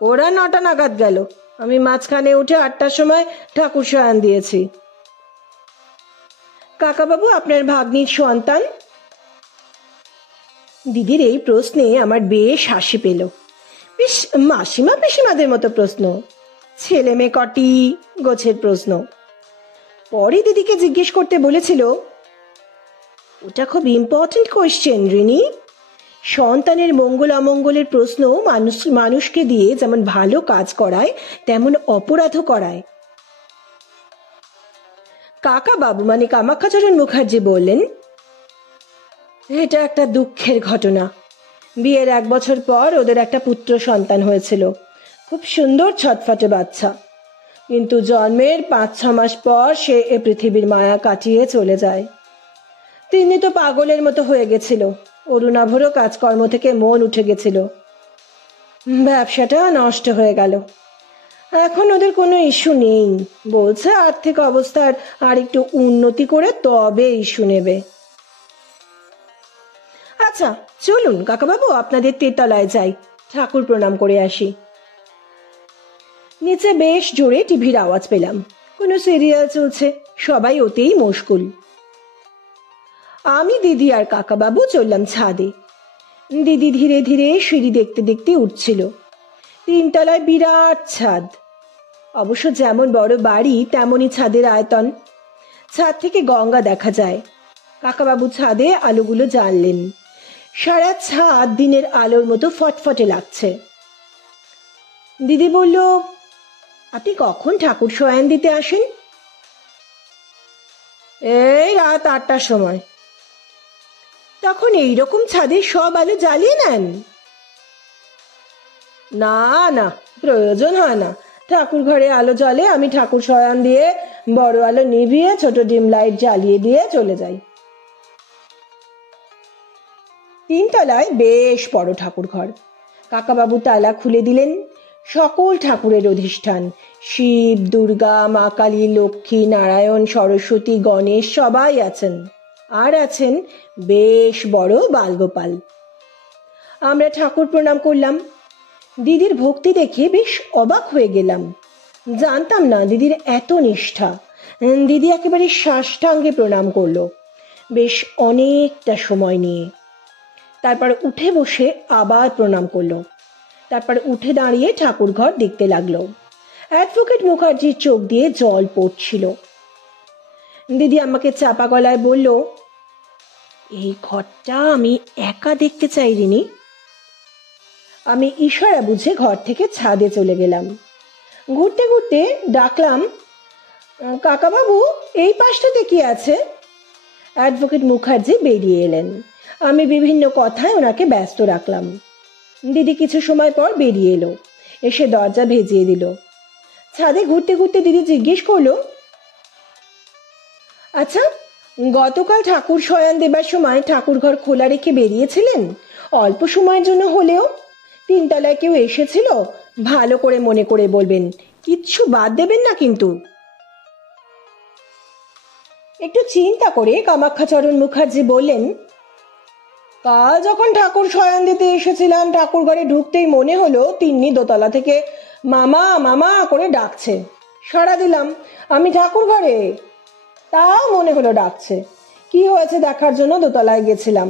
ওরা 9টা নাগাদ গেল। আমি মাঝখানে উঠে 8টার সময় ঠাকুর শয়ন দিয়েছি। কাকাবাবু, আপনার ভাগ্নির সন্তান? দিদির এই প্রশ্নে আমার বেশ হাসি পেল। বেশ মাসিমা পিসিমাদের মতো প্রশ্ন। ছেলে মেয়ে কটি গোছের প্রশ্ন। পরে দিদিকে জিজ্ঞেস করতে বলেছিল, ওটা খুব ইম্পর্টেন্ট কোয়েশ্চেন রিনি। সন্তানের মঙ্গল অমঙ্গলের প্রশ্ন মানুষকে দিয়ে যেমন ভালো কাজ করায় তেমন অপরাধও করায়। কাকা বাবু মানে কামাখ্যাচরণ মুখার্জি বললেন, এটা একটা দুঃখের ঘটনা। বিয়ের 1 বছর পর ওদের একটা পুত্র সন্তান হয়েছিল। খুব সুন্দর ছটফটে বাচ্চা। কিন্তু জন্মের 5-6 মাস পর সে এ পৃথিবীর মায়া কাটিয়ে চলে যায়। তিনি তো পাগলের মতো হয়ে গেছিল। অরুণাভরও কাজকর্ম থেকে মন উঠে গেছিল। ব্যবসাটা নষ্ট হয়ে গেল। এখন ওদের কোনো ইস্যু নেই। বলছে আর্থিক অবস্থার আর একটু উন্নতি করে তবে ইস্যু নেবে। আচ্ছা চলুন কাকাবাবু, আপনাদের তেতলায় যাই, ঠাকুর প্রণাম করে আসি। নিচে বেশ জোরে টিভির আওয়াজ পেলাম। কোনো সিরিয়াল চলছে, সবাই ওতেই মশগুল। আমি, দিদি আর কাকাবাবু চললাম ছাদে। দিদি ধীরে ধীরে সিঁড়ি দেখতে দেখতে উঠছিল। 3 তলায় বিরাট ছাদ। অবশ্য যেমন বড় বাড়ি তেমনই ছাদের আয়তন। ছাদ থেকে গঙ্গা দেখা যায়। কাকাবাবু ছাদে আলোগুলো জ্বাললেন। সারা ছাদ দিনের আলোর মতো ফটফটে লাগছে। দিদি বলল, আপনি কখন ঠাকুর শয়ন দিতে আসেন? এই রাত 8টার সময়। তখন এইরকম ছাদে সব আলো জ্বালিয়ে নেন? না না, প্রয়োজন হয় না। ঠাকুর ঘরে আলো জ্বলে, আমি ঠাকুর শয়ন দিয়ে বড় আলো নিভিয়ে ছোট ডিম লাইট জ্বালিয়ে দিয়ে চলে যাই। 3 তলায় বেশ বড় ঠাকুর ঘর। কাকাবাবু তালা খুলে দিলেন। সকল ঠাকুরের অধিষ্ঠান, শিব, দুর্গা, মা কালী, লক্ষ্মী, নারায়ণ, সরস্বতী, গণেশ সবাই আছেন। আর আছেন বেশ বড় বালগোপাল। আমরা ঠাকুর প্রণাম করলাম। দিদির ভক্তি দেখে বেশ অবাক হয়ে গেলাম। জানতাম না দিদির এত নিষ্ঠা। দিদি একেবারে সাষ্টাঙ্গে প্রণাম করলো, বেশ অনেকটা সময় নিয়ে। তারপর উঠে বসে আবার প্রণাম করলো। তারপর উঠে দাঁড়িয়ে ঠাকুর ঘর দেখতে লাগলো। অ্যাডভোকেট মুখার্জির চোখ দিয়ে জল পড়ছিল। দিদি আমাকে চাপা গলায় বলল, এই ঘরটা আমি একা দেখতে চাই রিনি। আমি ইশারা বুঝে ঘর থেকে ছাদে চলে গেলাম। ঘুরতে ঘুরতে ডাকলাম, কাকাবাবু এই পাশটাতে কি আছে? অ্যাডভোকেট মুখার্জি বেরিয়ে এলেন। আমি বিভিন্ন কথায় ওনাকে ব্যস্ত রাখলাম। দিদি কিছু সময় পর বেরিয়ে এলো, এসে দরজা ভেজিয়ে দিল। ছাদে ঘুরতে ঘুরতে দিদি জিজ্ঞেস করলো, আচ্ছা, গতকাল ঠাকুর শয়ন দেবার সময় ঠাকুর ঘর খোলা রেখে বেরিয়েছিলেন? অল্প সময়ের জন্য হলেও। 3 তলায় কেউ এসেছিল? ভালো করে মনে করে বলবেন, কিচ্ছু বাদ দেবেন না কিন্তু। একটু চিন্তা করে কামাখ্যাচরণ মুখার্জি বললেন, কাল যখন ঠাকুর শয়ন দিতে এসেছিলাম, ঠাকুর ঘরে ঢুকতেই মনে হলো তিন্নি দোতলা থেকে মামা মামা করে ডাকছে। সাড়া দিলাম, আমি ঠাকুর ঘরে। তাও মনে হলো ডাকছে। কি হয়েছে দেখার জন্য দোতলায় গেছিলাম।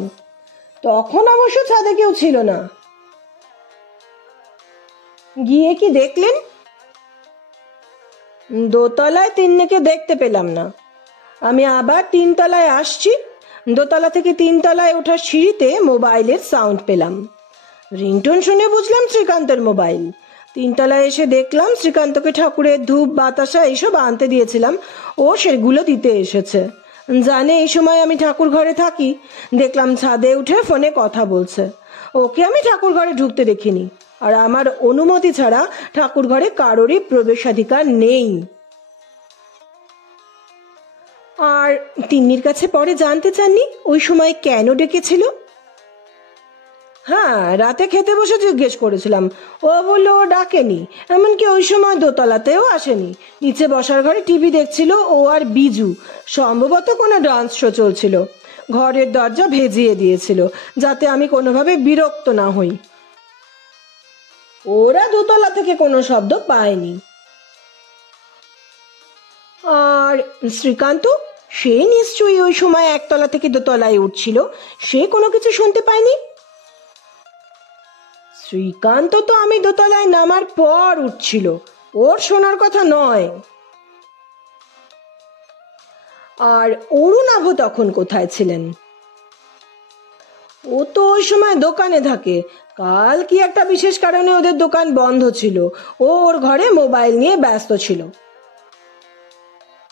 তখন অবশ্য ছাদে কেউ ছিল না। গিয়ে কি দেখলেন? দোতলায় তিন্নিকে দেখতে পেলাম না। আমি আবার 3 তলায় আসছি। দোতলা থেকে 3 তলায় ওঠার সিঁড়িতে মোবাইলের সাউন্ড পেলাম। রিংটোন শুনে বুঝলাম শ্রীকান্তের মোবাইল। 3 তলায় এসে দেখলাম শ্রীকান্তকে ঠাকুরের ধূপ বাতাসা এইসব আনতে দিয়েছিলাম, ও সেগুলো দিতে এসেছে। জানে এই সময় আমি ঠাকুর ঘরে থাকি। দেখলাম ছাদে উঠে ফোনে কথা বলছে। ওকে আমি ঠাকুর ঘরে ঢুকতে দেখিনি, আর আমার অনুমতি ছাড়া ঠাকুর ঘরে কারোরই প্রবেশাধিকার নেই। আর তিন্নির কাছে পরে জানতে চাননি ওই সময় কেন ডেকেছিল? হ্যাঁ, রাতে খেতে বসে জিজ্ঞেস করেছিলাম। ও বললো ও ডাকেনি, এমনকি ওই সময় দোতলাতেও আসেনি। নিচে বসার ঘরে টিভি দেখছিল ও আর বিজু, সম্ভবত কোনো ডান্স শো চলছিল। ঘরের দরজা ভেজিয়ে দিয়েছিল যাতে আমি কোনোভাবে বিরক্ত না হই। ওরা দোতলা থেকে কোনো শব্দ পায়নি। আর শ্রীকান্ত, সে নিশ্চয়ই ওই সময় 1 তলা থেকে 2 তলায় উঠছিল, সে কোনো কিছু শুনতে পায়নি। শ্রীকান্ত তো আমি 2 তলায় নামার পর উঠছিল, ওর শোনার কথা নয়। আর অরুণাভ তখন কোথায় ছিলেন? ও তো ওই সময় দোকানে থাকে। কাল কি একটা বিশেষ কারণে ওদের দোকান বন্ধ ছিল, ও ওর ঘরে মোবাইল নিয়ে ব্যস্ত ছিল।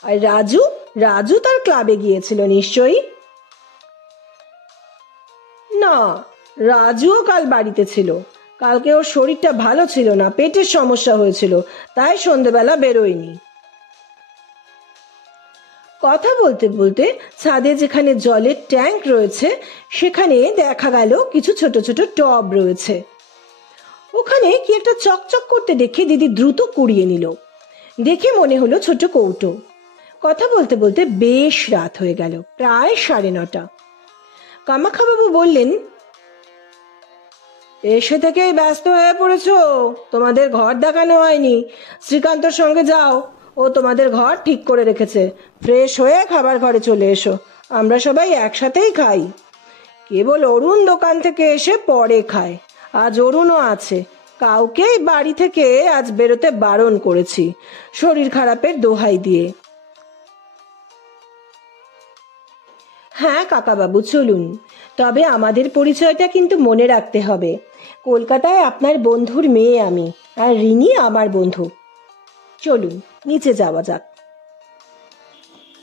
আর রাজু? রাজু তার ক্লাবে গিয়েছিল নিশ্চয়ই। না, রাজুও কাল বাড়িতে ছিল। কালকে ওর শরীরটা ভালো ছিল না, পেটের সমস্যা হয়েছিল, তাই সন্ধ্যেবেলা বেরোয়নি। কথা বলতে বলতে ছাদে যেখানে জলের ট্যাঙ্ক রয়েছে সেখানে দেখা গেল কিছু ছোট ছোট টব রয়েছে। ওখানে কি একটা চকচক করতে দেখে দিদি দ্রুত কুড়িয়ে নিল। দেখে মনে হলো ছোট কৌটো। কথা বলতে বলতে বেশ রাত হয়ে গেল, প্রায় 9:30। কামাখ্যাবাবু বললেন, এসে থেকেই ব্যস্ত হয়ে পড়েছ, তোমাদের ঘর দেখানো হয়নি। শ্রীকান্তর সঙ্গে যাও, ও তোমাদের ঘর ঠিক করে রেখেছে। ফ্রেশ হয়ে খাবার ঘরে চলে এসো, আমরা সবাই একসাথেই খাই। কেবল অরুণ দোকান থেকে এসে পরে খায়। আজ অরুণও আছে। কাউকেই বাড়ি থেকে আজ বেরোতে বারণ করেছি, শরীর খারাপের দোহাই দিয়ে। হ্যাঁ কাকাবাবু, চলুন। তবে আমাদের পরিচয়টা কিন্তু মনে রাখতে হবে। কলকাতায় আপনার বন্ধুর মেয়ে আমি, আর রিনি আমার বন্ধু। চলুন নিচে যাওয়া যাক।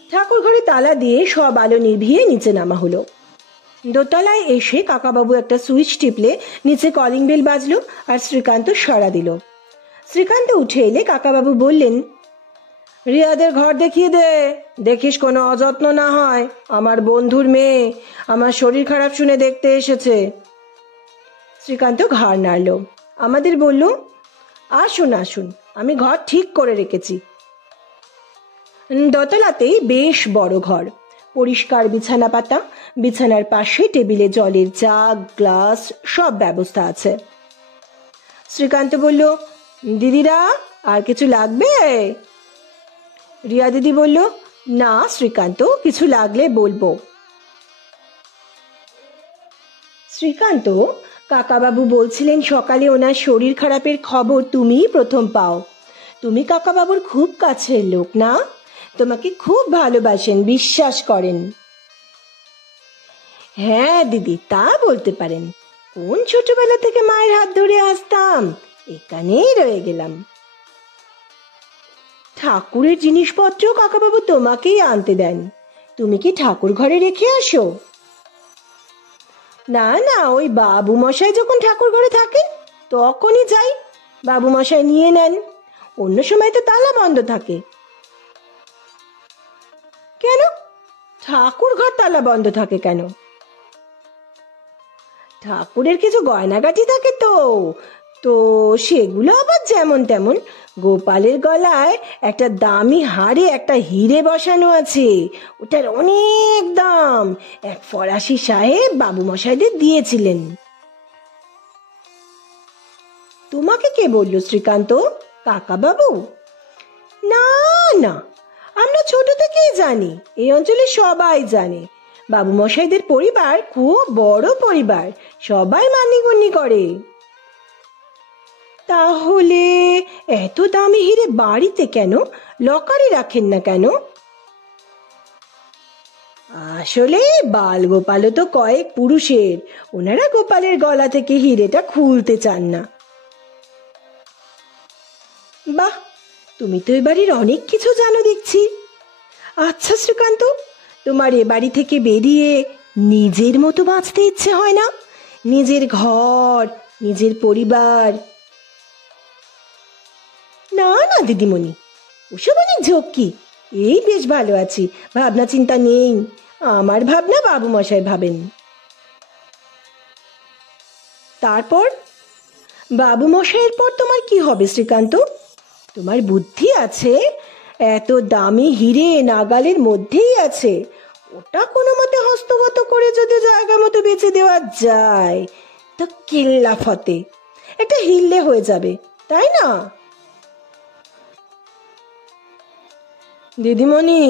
ঠাকুর ঘরে তালা দিয়ে সব আলো নিভিয়ে নিচে নামা হলো। দোতলায় এসে কাকাবাবু একটা সুইচ টিপলে নিচে কলিং বেল বাজলো, আর শ্রীকান্ত সাড়া দিল। শ্রীকান্ত উঠে এলে কাকাবাবু বললেন, রিয়াদের ঘর দেখিয়ে দে, দেখিস কোনো অযত্ন না হয়। আমার বন্ধুর মেয়ে, আমার শরীর খারাপ শুনে দেখতে এসেছে। শ্রীকান্ত ঘাড় নাড়ল, আমাদের বলল, আসুন আসুন, আমি ঘর ঠিক করে রেখেছি। দোতলাতেই বেশ বড় ঘর, পরিষ্কার বিছানা পাতা, বিছানার পাশে টেবিলে জলের জাগ, গ্লাস সব ব্যবস্থা আছে। শ্রীকান্ত বলল, দিদিরা আর কিছু লাগবে? রিয়া দিদি বলল, না শ্রীকান্ত, কিছু লাগলে বলবো। শ্রীকান্ত, কাকাবাবু বলছিলেন সকালে ওনার শরীর খারাপের খবর তুমিই প্রথম পাও। তুমি কাকাবাবুর খুব কাছের লোক না? তোমাকে খুব ভালোবাসেন, বিশ্বাস করেন। হ্যাঁ দিদি, তা বলতে পারেন। কোন ছোটবেলা থেকে মায়ের হাত ধরে আসতাম, এখানেই রয়ে গেলাম। ঠাকুরের জিনিসপত্র কাকাবাবু তোমাকেই আনতে দেন। তুমি কি ঠাকুর ঘরে রেখে আসো? না না, ওই বাবু মশাই যখন ঠাকুর ঘরে থাকেন তখনই যাই, বাবু মশাই নিয়ে নেন। অন্য সময় তো তালা বন্ধ থাকে। কেন ঠাকুর ঘর তালা বন্ধ থাকে কেন? ঠাকুরের কিছু গয়নাগাটি থাকে তো তো সেগুলো আবার যেমন তেমন। গোপালের গলায় একটা দামি হাড়ে একটা হিরে বসানো আছে, ওটার অনেক দাম। এক ফরাসি সাহেব বাবু মশাইদের দিয়েছিলেন। তোমাকে কে বললো শ্রীকান্ত? কাকা বাবু? না না, আমরা ছোট থেকেই জানি, এই অঞ্চলে সবাই জানে বাবু মশাইদের পরিবার খুব বড় পরিবার, সবাই মানিগুনি করে। তাহলে এত দামি হিরে বাড়িতে কেন, লকারে রাখেন না কেন? আসলে বাল গোপালও তো কয়েক পুরুষের, ওনারা গোপালের গলা থেকে হিরেটা খুলতে চান না। বাহ, তুমি তো এ বাড়ির অনেক কিছু জানো দেখছি। আচ্ছা শ্রীকান্ত, তোমার এ বাড়ি থেকে বেরিয়ে নিজের মতো বাঁচতে ইচ্ছে হয় না? নিজের ঘর, নিজের পরিবার? না না দিদিমণি, ওসব অনেক ঝক্কি। এই বেশ ভালো আছি, ভাবনা চিন্তা নেই। আমার ভাবনা বাবু মশাই ভাবেন। তারপর বাবু মশাইয়ের পর তোমার কি হবে শ্রীকান্ত? তোমার বুদ্ধি আছে, এত দামি হিরে নাগালের মধ্যেই আছে, ওটা কোনো মতে হস্তগত করে যদি জায়গা মতো বেঁচে দেওয়া যায় তো কিল্লা ফতে একটা হিল্লে হয়ে যাবে, তাই না? দিদিমণি,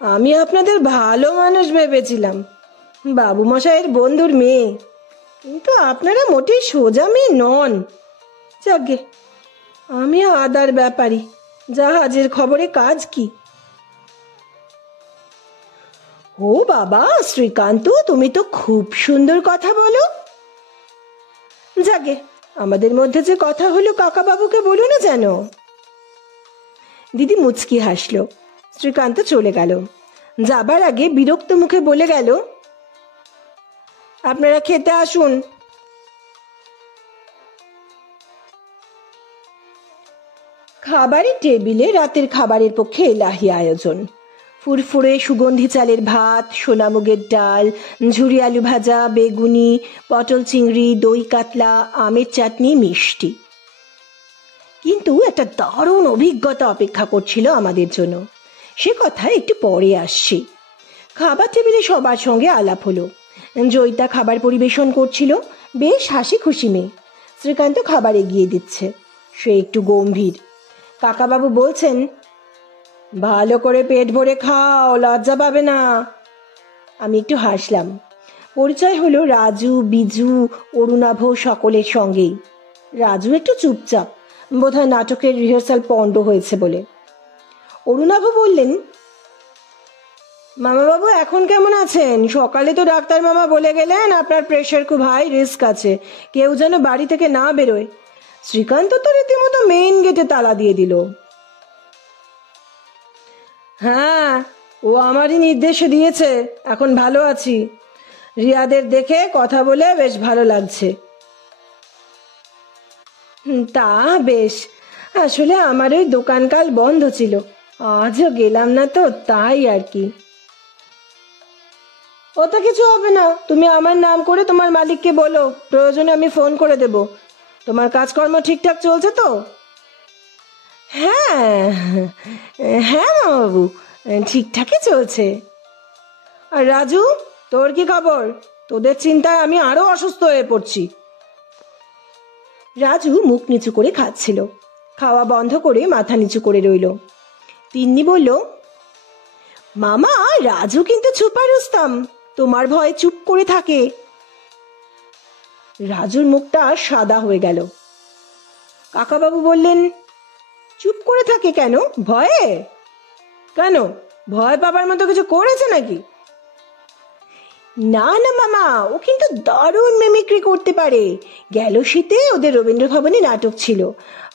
আমি আপনাদের ভালো মানুষ ভেবেছিলাম, বাবু মশাইয়ের বন্ধুর মেয়ে, কিন্তু আপনারা মোটেই সোজা মেয়ে নন। যাকে, আমি আদার ব্যাপারী, জাহাজের খবরে কাজ কি? ও বাবা শ্রীকান্ত, তুমি তো খুব সুন্দর কথা বলো। যাকে, আমাদের মধ্যে যে কথা হলো কাকা বাবুকে বলো না যেন। দিদি মুচকি হাসলো। শ্রীকান্ত চলে গেল। যাবার আগে বিরক্ত মুখে বলে গেল, আপনারা খেতে আসুন। খাবারের টেবিলে রাতের খাবারের পক্ষে এলাহি আয়োজন। ফুরফুরে সুগন্ধি চালের ভাত, সোনামুগের ডাল, ঝুরি আলু ভাজা, বেগুনি, পটল চিংড়ি, দই কাতলা, আমের চাটনি, মিষ্টি। কিন্তু একটা দারুণ অভিজ্ঞতা অপেক্ষা করছিল আমাদের জন্য, সে কথা একটু পরে আসছি। খাবার টেবিলে সবার সঙ্গে আলাপ হলো। জয়িতা খাবার পরিবেশন করছিল, বেশ হাসি খুশি মেয়ে। শ্রীকান্ত খাবার এগিয়ে দিচ্ছে, সে একটু গম্ভীর। কাকাবাবু বলছেন, ভালো করে পেট ভরে খাও, লজ্জা পাবে না। আমি একটু হাসলাম। পরিচয় হলো রাজু, বিজু, অরুণাভ সকলের সঙ্গেই। রাজু একটু চুপচাপ, বোধহয় নাটকের রিহার্সাল পণ্ড হয়েছে বলে। অরুণাভ বললেন, মামাবাবু এখন কেমন আছেন? সকালে তো ডাক্তার মামা বলে গেলেন আপনার প্রেশার খুব হাই, রিস্ক আছে, কেউ যেন বাড়ি থেকে না বেরোয়। শ্রীকান্ত তো রীতিমতো মেইন গেটে তালা দিয়ে দিল। হ্যাঁ, ও আমারই নির্দেশে দিয়েছে, এখন ভালো আছি। রিয়াদের দেখে কথা বলে বেশ ভালো লাগছে। তা বেশ, আসলে আমার ওই দোকান কাল বন্ধ ছিল, আজও গেলাম না তো, তাই আর কি। ওটা কিছু হবে না, তুমি আমার নাম করে তোমার মালিককে বলো, প্রয়োজনে আমি ফোন করে দেব। তোমার কাজকর্ম ঠিকঠাক চলছে তো? হ্যাঁ হ্যাঁ মামাবাবু, ঠিকঠাকই চলছে। আর রাজু, তোর কি খবর? তোদের চিন্তায় আমি আরো অসুস্থ হয়ে পড়ছি। রাজু মুখ নিচু করে খাচ্ছিল, খাওয়া বন্ধ করে মাথা নিচু করে রইল। তিন্নি বলল, মামা, রাজু কিন্তু ছুপা রুস্তম, তোমার ভয়ে চুপ করে থাকে। রাজুর মুখটা সাদা হয়ে গেল। কাকাবাবু বললেন, চুপ করে থাকে কেন? ভয়ে? কেন, ভয় পাবার মতো কিছু করেছে নাকি? না না মামা, ও কিন্তু দারুণ মিমিক্রি করতে পারে। গেল শীতে ওদের রবীন্দ্র ভবনে নাটক ছিল,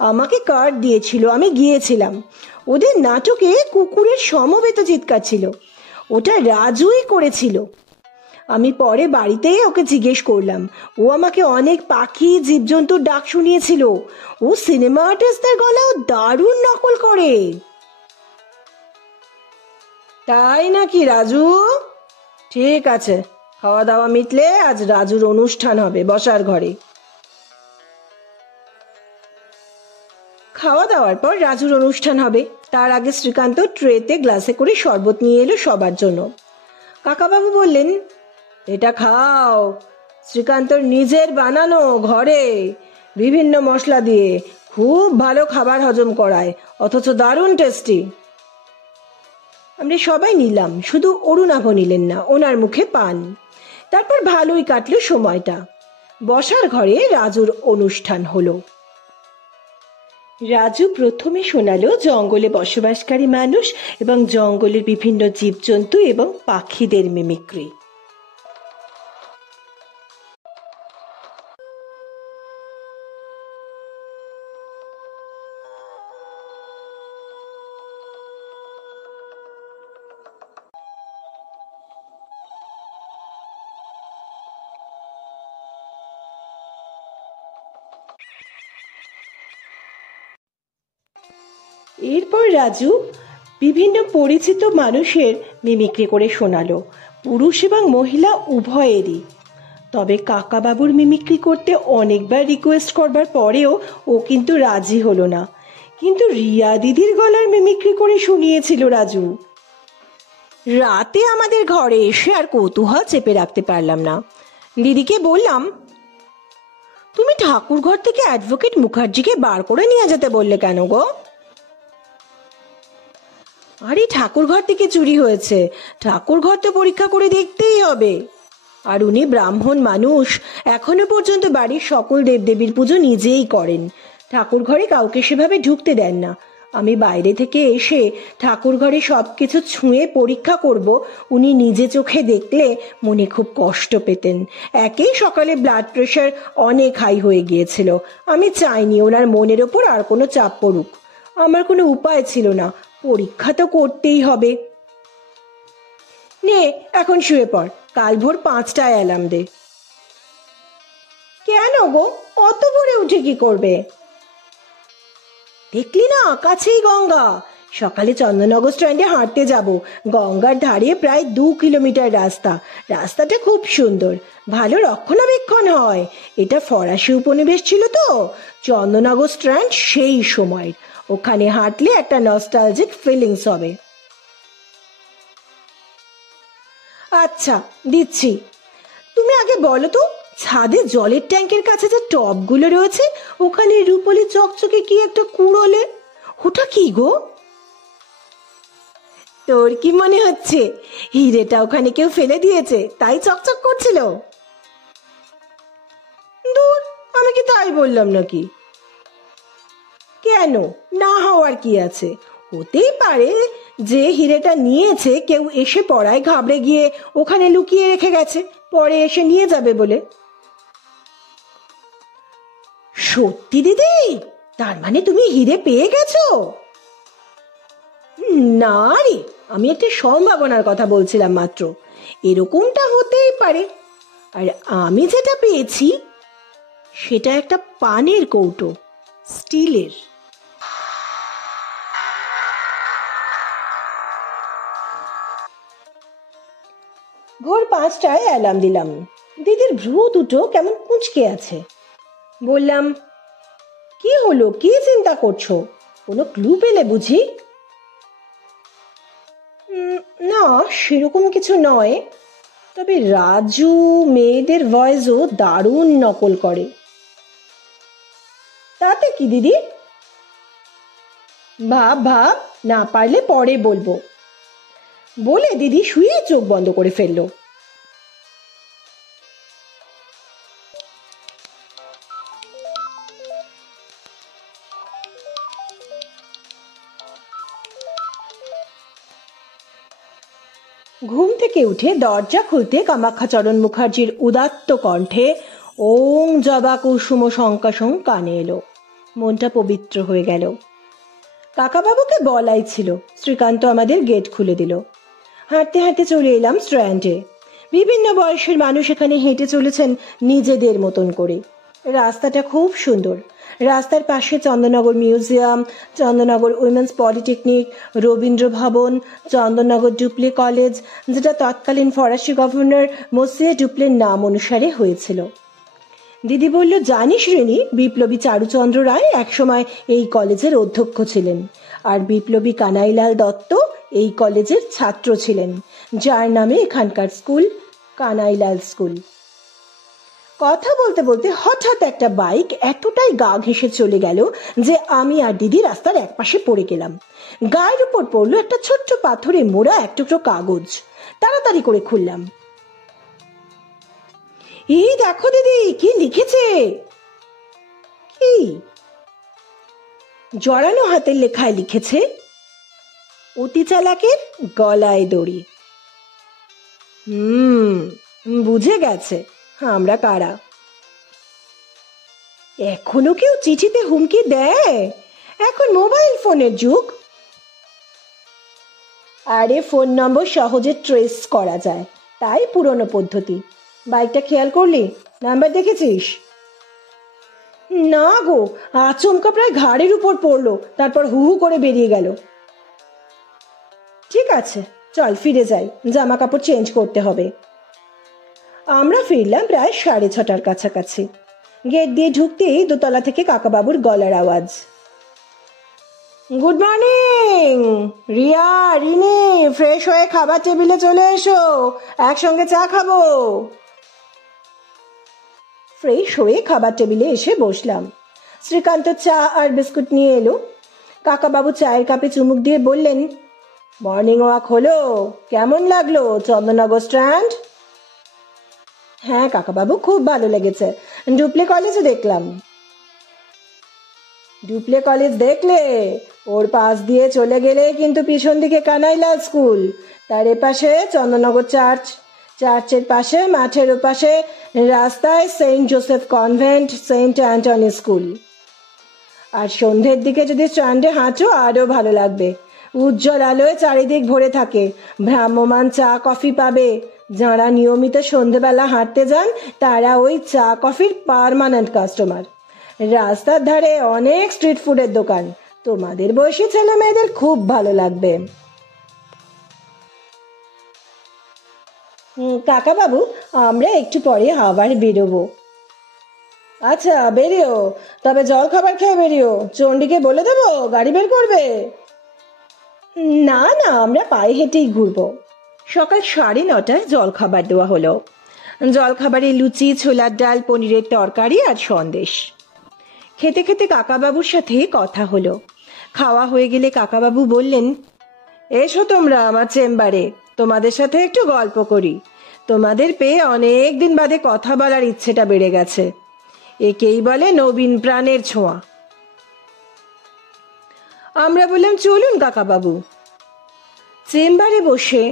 আমাকে কার্ড দিয়েছিল, আমি গিয়েছিলাম। ওদের নাটকে কুকুরের সমবেত চিৎকার ছিল, ওটা রাজুই করেছিল। আমি পরে বাড়িতে ওকে জিজ্ঞেস করলাম, ও আমাকে অনেক পাখি জীবজন্তুর ডাক শুনিয়েছিল। ও সিনেমা আর্টিস্টদের গলাও দারুণ নকল করে। তাই নাকি রাজু? ঠিক আছে, খাওয়া দাওয়া মিটলে আজ রাজুর অনুষ্ঠান হবে বসার ঘরে। খাওয়া দাওয়ার পর রাজুর অনুষ্ঠান হবে। তার আগে শ্রীকান্ত ট্রেতে গ্লাসে করে শরবত নিয়ে এলো সবার জন্য। কাকাবাবু বললেন, এটা খাও, শ্রীকান্তর নিজের বানানো, ঘরে বিভিন্ন মশলা দিয়ে খুব ভালো খাবার হজম করায়, অথচ দারুণ টেস্টি। আমরা সবাই নিলাম, শুধু অরুণাভ নিলেন না, ওনার মুখে পান। তারপর ভালোই কাটলো সময়টা। বসার ঘরে রাজুর অনুষ্ঠান হলো। রাজু প্রথমে শোনালো জঙ্গলে বসবাসকারী মানুষ এবং জঙ্গলের বিভিন্ন জীবজন্তু এবং পাখিদের মিমিক্রি। এরপর রাজু বিভিন্ন পরিচিত মানুষের মিমিক্রি করে শোনালো, পুরুষ এবং মহিলা উভয়েরই। তবে কাকাবাবুর মিমিক্রি করতে অনেকবার রিকোয়েস্ট করবার পরেও ও কিন্তু রাজি হলো না। কিন্তু রিয়া দিদির গলার মিমিক্রি করে শুনিয়েছিল রাজু। রাতে আমাদের ঘরে এসে আর কৌতূহল চেপে রাখতে পারলাম না। দিদিকে বললাম, তুমি ঠাকুর ঘর থেকে অ্যাডভোকেট মুখার্জিকে বার করে নিয়ে যেতে বললে কেন গো? আরে ঠাকুর ঘর থেকে চুরি হয়েছে, ঠাকুর ঘর তো পরীক্ষা করে দেখতেই হবে। আর উনি ব্রাহ্মণ মানুষ, এখনো পর্যন্ত বাড়ির সকল দেবদেবীর পুজো নিজেই করেন, ঠাকুর ঘরে কাউকে সেভাবে ঢুকতে দেন না। আমি বাইরে থেকে এসে ঠাকুর ঘরে সবকিছু ছুঁয়ে পরীক্ষা করব, উনি নিজে চোখে দেখলে মনে খুব কষ্ট পেতেন। একেই সকালে ব্লাড প্রেশার অনেক হাই হয়ে গিয়েছিল, আমি চাইনি ওনার মনের ওপর আর কোনো চাপ পড়ুক। আমার কোনো উপায় ছিল না, পরীক্ষা তো করতেই হবে। নে এখন শুয়ে পড়, কাল ভোর 5টায় অ্যালার্ম দে। কেন গো, অত ভোরে উঠে কি করবে? দেখলি না, কাছেই গঙ্গা, সকালে চন্দননগর স্ট্যান্ডে হাঁটতে যাব। গঙ্গার ধারে প্রায় 2 কিলোমিটার রাস্তা, রাস্তাটা খুব সুন্দর, ভালো রক্ষণাবেক্ষণ হয়। এটা ফরাসি উপনিবেশ ছিল তো, চন্দননগর স্ট্যান্ড সেই সময়ের। ওখানে হাঁটলে একটা নস্টালজিক ফিলিংস হবে। আচ্ছা দিচ্ছি, তুমি আগে বলো তো, ছাদে জলের ট্যাঙ্কের কাছে যে টবগুলো রয়েছে ওখানে রূপলি চকচকে কি একটা কুড়োলে, ওটা কি গো? তোর কি মনে হচ্ছে হিরেটা ওখানে কেউ ফেলে দিয়েছে তাই চকচক করছিল? দূর, আমি কি তাই বললাম নাকি? কেন, না হওয়ার কি আছে? হতেই পারে যে হিরেটা নিয়েছে কেউ এসে পড়ায় ঘাবড়ে গিয়ে ওখানে লুকিয়ে রেখে গেছে, পরে এসে নিয়ে যাবে বলে। সত্যি দিদি? তার মানে তুমি হিরে পেয়ে গেছো? না রে, আমি একটা সম্ভাবনার কথা বলছিলাম মাত্র, এরকমটা হতেই পারে। আর আমি যেটা পেয়েছি সেটা একটা পানের কৌটো, স্টিলের। ভোর 5টায় অ্যালার্ম দিলাম। দিদির ভ্রু দুটো কেমন কুঁচকে আছে। বললাম, কি হলো, কি চিন্তা করছো? কোনো ক্লু পেলে বুঝি? না, সেরকম কিছু নয়, তবে রাজু মেয়েদের ভয়েসও দারুণ নকল করে। তাতে কি দিদি? ভাব ভাব, না পারলে পরে বলবো। বলে দিদি শুয়ে চোখ বন্ধ করে ফেললো। ঘুম থেকে উঠে দরজা খুলতে কামাখ্যাচরণ মুখার্জির উদাত্ত কণ্ঠে ওং জবা কুসুম শঙ্কাশং কানে এলো। মনটা পবিত্র হয়ে গেল। কাকাবাবুকে বলাই ছিল, শ্রীকান্ত আমাদের গেট খুলে দিল। হাঁটতে হাঁটতে চলে এলাম স্ট্র্যান্ডে। বিভিন্ন বয়সের মানুষ এখানে হেঁটে চলেছেন নিজেদের মতন করে। রাস্তাটা খুব সুন্দর। রাস্তার পাশে Chandannagar museum, Chandannagar women's polytechnic, Rabindra ভবন, চন্দননগর ডুপ্লে কলেজ, যেটা তৎকালীন ফরাসি গভর্নর মসিয়ে ডুপ্লের নাম অনুসারে হয়েছিল। দিদি বলল, জানিস রেনি, বিপ্লবী চারুচন্দ্র রায় একসময় এই কলেজের অধ্যক্ষ ছিলেন, আর বিপ্লবী কানাইলাল দত্ত এই কলেজের ছাত্র ছিলেন, যার নামে এখানকার স্কুল কানাইলাল স্কুল। কথা বলতে বলতে হঠাৎ একটা বাইক এতটাই গা ঘেঁষে চলে গেল যে আমি আর দিদি রাস্তার একপাশে পড়ে গেলাম। গায়ের উপর পড়লো একটা ছোট্ট পাথরে মোড়া এক টুকরো কাগজ। তাড়াতাড়ি করে খুললাম। এই দেখো দিদি, কি লিখেছে। কি? জড়ানো হাতের লেখায় লিখেছে, অতি চালাকের গলায় দড়ি। বুঝে গেছে আমরা কারা। এখনো কেউ চিঠিতে হুমকি দেয়? এখন মোবাইল ফোনের যুগ। আরে ফোন নম্বর সহজে ট্রেস করা যায়, তাই পুরনো পদ্ধতি। বাইকটা খেয়াল করলি? নাম্বার দেখেছিস? না গো, আচমকা প্রায় ঘাড়ের উপর পড়লো, তারপর হু হু করে বেরিয়ে গেল। ঠিক আছে, চল ফিরে যাই, জামা কাপড় চেঞ্জ করতে হবে। আমরা ফিরলাম প্রায় 6:30টার কাছাকাছি। গেট দিয়ে ঢুকতেই দোতলা থেকে কাকাবাবুর গলার আওয়াজ, good morning Riya, Rini, fresh হয়ে খাবার টেবিলে চলে এসো, একসঙ্গে চা খাবো। ফ্রেশ হয়ে খাবার টেবিলে এসে বসলাম। শ্রীকান্ত চা আর বিস্কুট নিয়ে এলো। কাকাবাবু চায়ের কাপে চুমুক দিয়ে বললেন, মর্নিং ওয়াক হলো? কেমন লাগলো চন্দননগর স্ট্র্যান্ড? হ্যাঁ কাকাবাবু, খুব ভালো লেগেছে। ডুপ্লে কলেজও দেখলাম। ডুপ্লে কলেজ দেখলে? ওর পাশ দিয়ে চলে গেলে কিন্তু পিছন দিকে কানাইলাল স্কুল, তার এপাশে চন্দননগর চার্চ, চার্চের পাশে মাঠের ওপাশে রাস্তায় saint Joseph convent, saint Anthony school. আর সন্ধ্যের দিকে যদি স্ট্র্যান্ডে হাঁটো আরো ভালো লাগবে। উজ্জ্বল আলোয় চারিদিক ভরে থাকে, ভ্রাম্যমান চা কফি পাবে। যারা নিয়মিত সন্ধ্যেবেলা হাঁটতে যান তারা ওই চা কফির পার্মানেন্ট কাস্টমার। রাস্তার ধারে অনেক স্ট্রিট ফুডের দোকান, তোমাদের বয়সী ছেলে মেয়েদের খুব ভালো লাগবে। কাকাবাবু, আমরা একটু পরে আবার বেরোবো। আচ্ছা বেরিও, তবে জল খাবার খেয়ে বেরিও। চণ্ডীকে বলে দেবো গাড়ি বের করবে। না না, আমরা পায়ে হেঁটেই ঘুরবো। সকাল 9:30টায় জল খাবার দেওয়া হলো। জল খাবারে লুচি, ছোলার ডাল, পনিরের তরকারি আর সন্দেশ। খেতে খেতে কাকাবাবুর সাথে কথা হলো। খাওয়া হয়ে গেলে কাকাবাবু বললেন, এসো তোমরা আমার চেম্বারে, তোমাদের সাথে একটু গল্প করি। তোমাদের পেয়ে অনেক দিন বাদে কথা বলার ইচ্ছেটা বেড়ে গেছে। একেই বলে নবীন প্রাণের ছোঁয়া। আমরা বললাম, চলুন কাকাবাবু। চেম্বারে বসে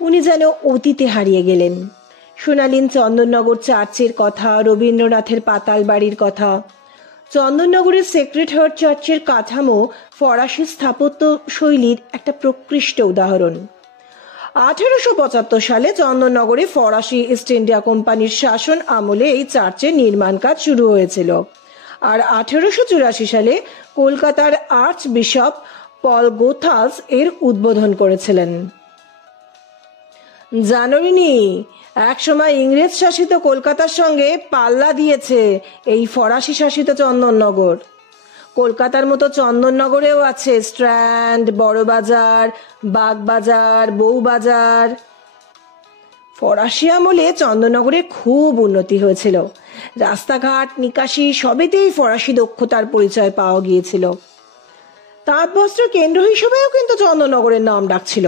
উনি যেন অতীতে হারিয়ে গেলেন। শোনালেন চন্দননগর চার্চের কথা, রবীন্দ্রনাথের পাতাল বাড়ির কথা। চন্দননগরের সেক্রেট হার্ট চার্চের কাঠামো ফরাসি স্থাপত্য শৈলীর একটা প্রকৃষ্ট উদাহরণ। 1875 সালে চন্দননগরে ফরাসি ইস্ট ইন্ডিয়া কোম্পানির শাসন আমলে এই চার্চের নির্মাণ কাজ শুরু হয়েছিল। আর 1884 সালে কলকাতার আর্চ বিশপ পল গোথালস এর উদ্বোধন করেছিলেন। জানোনি, একসময় ইংরেজ শাসিত কলকাতার সঙ্গে পাল্লা দিয়েছে এই ফরাসি শাসিত চন্দননগর। কলকাতার মতো চন্দননগরেও আছে স্ট্র্যান্ড, বড়বাজার, বাগবাজার, বউবাজার। ফরাসি আমলে চন্দননগরে খুব উন্নতি হয়েছিল। রাস্তাঘাট, নিকাশি সবেতেই ফরাসি দক্ষতার পরিচয় পাওয়া গিয়েছিল। তাঁত বস্ত্র কেন্দ্র হিসেবেও কিন্তু চন্দননগরের নাম ডাকছিল।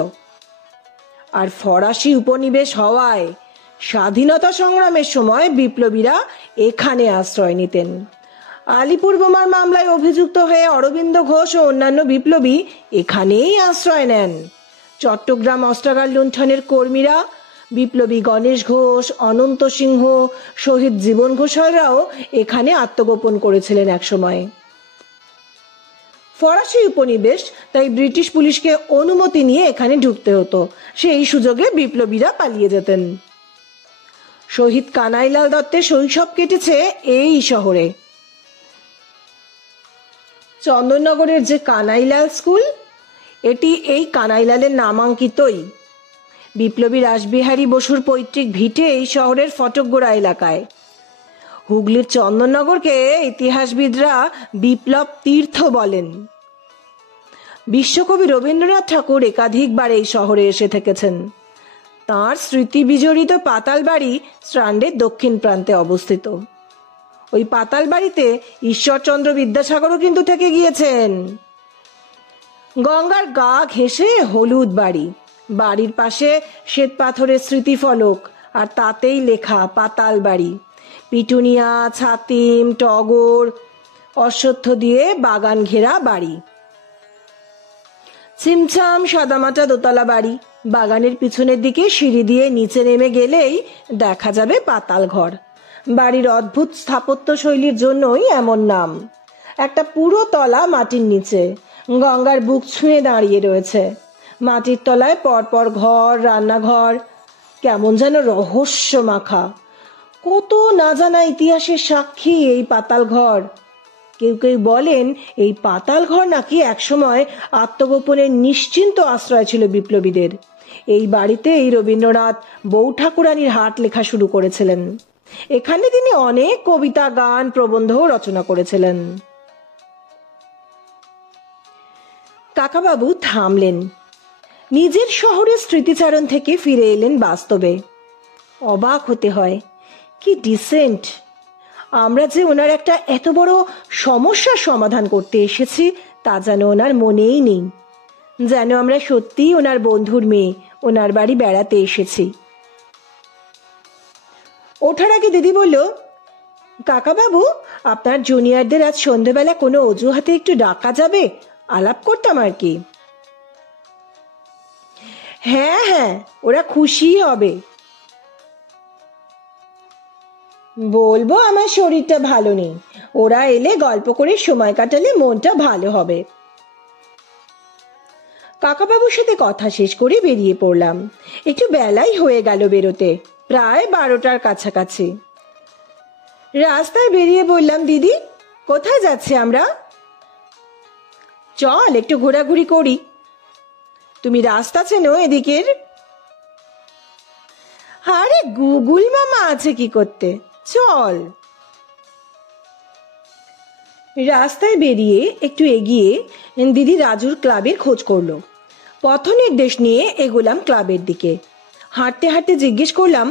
আর ফরাসি উপনিবেশ হওয়ায় স্বাধীনতা সংগ্রামের সময় বিপ্লবীরা এখানে আশ্রয় নিতেন। আলিপুর বোমার মামলায় অভিযুক্ত হয়ে অরবিন্দ ঘোষ ও অন্যান্য বিপ্লবী এখানেই আশ্রয় নেন। চট্টগ্রাম অস্ত্রাগার লুণ্ঠনের কর্মীরা বিপ্লবী গণেশ ঘোষ, অনন্ত সিংহ, শহীদ জীবন ঘোষালরাও এখানে আত্মগোপন করেছিলেন একসময়। ফরাসি উপনিবেশ তাই ব্রিটিশ পুলিশকে অনুমতি নিয়ে এখানে ঢুকতে হতো। সেই সুযোগে বিপ্লবীরা পালিয়ে যেতেন। শহীদ কানাইলাল দত্তের শৈশব কেটেছে এই শহরে। চন্দননগরের যে কানাইলাল স্কুল, এটি এই কানাইলালের নামাঙ্কিতই। বিপ্লবী রাসবিহারী বসুর পৈতৃক ভিটে এই শহরের ফটকগোড়া এলাকায়। হুগলির চন্দননগরকে ইতিহাসবিদরা বিপ্লব তীর্থ বলেন। বিশ্বকবি রবীন্দ্রনাথ ঠাকুর একাধিকবার এই শহরে এসে থেকেছেন। তাঁর স্মৃতি বিজড়িত পাতাল বাড়ি স্ট্র্যান্ডের দক্ষিণ প্রান্তে অবস্থিত। ওই পাতাল বাড়িতে ঈশ্বরচন্দ্র বিদ্যাসাগরও কিন্তু থেকে গিয়েছেন। গঙ্গার গা ঘেঁষে হলুদ বাড়ি, বাড়ির পাশে শ্বেত পাথরের স্মৃতিফলক, আর তাতেই লেখা পাতাল বাড়ি। পিটুনিয়া, ছাতিম, টগর, অশ্বত্থ দিয়ে বাগান ঘেরা বাড়ি। ছিমছাম সাদামাটা দোতলা বাড়ি। বাগানের পিছনের দিকে সিঁড়ি দিয়ে নিচে নেমে গেলেই দেখা যাবে পাতাল ঘর। বাড়ির অদ্ভুত স্থাপত্য শৈলীর জন্যই এমন নাম। একটা পুরো তলা মাটির নিচে, গঙ্গার বুক ছুঁয়ে দাঁড়িয়ে রয়েছে। মাটির তলায় পরপর ঘর, রান্নাঘর, কেমন যেন রহস্য মাখা। কত না জানা ইতিহাসের সাক্ষী এই পাতাল ঘর। কেউ কেউ বলেন এই পাতাল ঘর নাকি একসময় আত্মগোপনের নিশ্চিন্ত আশ্রয় ছিল বিপ্লবীদের। এই বাড়িতেই রবীন্দ্রনাথ বউ ঠাকুরানীর হাট লেখা শুরু করেছিলেন। এখানে তিনি অনেক কবিতা, গান, প্রবন্ধ রচনা করেছিলেন। কাকাবাবু থামলেন। নিজের শহরের স্মৃতিচারণ থেকে ফিরে এলেন বাস্তবে। অবাক হতে হয়, কি ডিসেন্ট। আমরা যে ওনার একটা এত বড় সমস্যার সমাধান করতে এসেছি তা যেন ওনার মনেই নেই। যেন আমরা সত্যিই ওনার বন্ধুর মেয়ে ওনার বাড়ি বেড়াতে এসেছি। ওঠার আগে দিদি বলল, কাকাবাবু, আপনার জুনিয়রদের আজ সন্ধ্যেবেলা কোনো অজুহাতে একটু ডাকা যাবে? আলাপ করতাম আর কি। হ্যাঁ হ্যাঁ, ওরা খুশি হবে। বলবো আমার শরীরটা ভালো নেই, ওরা এলে গল্প করে সময় কাটালে মনটা ভালো হবে। কাকাবাবুর সাথে কথা শেষ করে বেরিয়ে পড়লাম। একটু বেলাই হয়ে গেল বেরোতে, প্রায় 12টার কাছাকাছি। রাস্তায় বেরিয়ে বললাম, দিদি কোথায় যাচ্ছি আমরা? চল একটু ঘোরাঘুরি করি। তুমি রাস্তা চেনো এদিকের? আরে গুগল মামা আছে কি করতে, চল। রাস্তায় বেরিয়ে একটু এগিয়ে দিদি রাজুর ক্লাবের খোঁজ করলো। পথ নির্দেশ নিয়ে এগোলাম ক্লাবের দিকে। হাঁটতে হাঁটতে জিজ্ঞেস করলাম,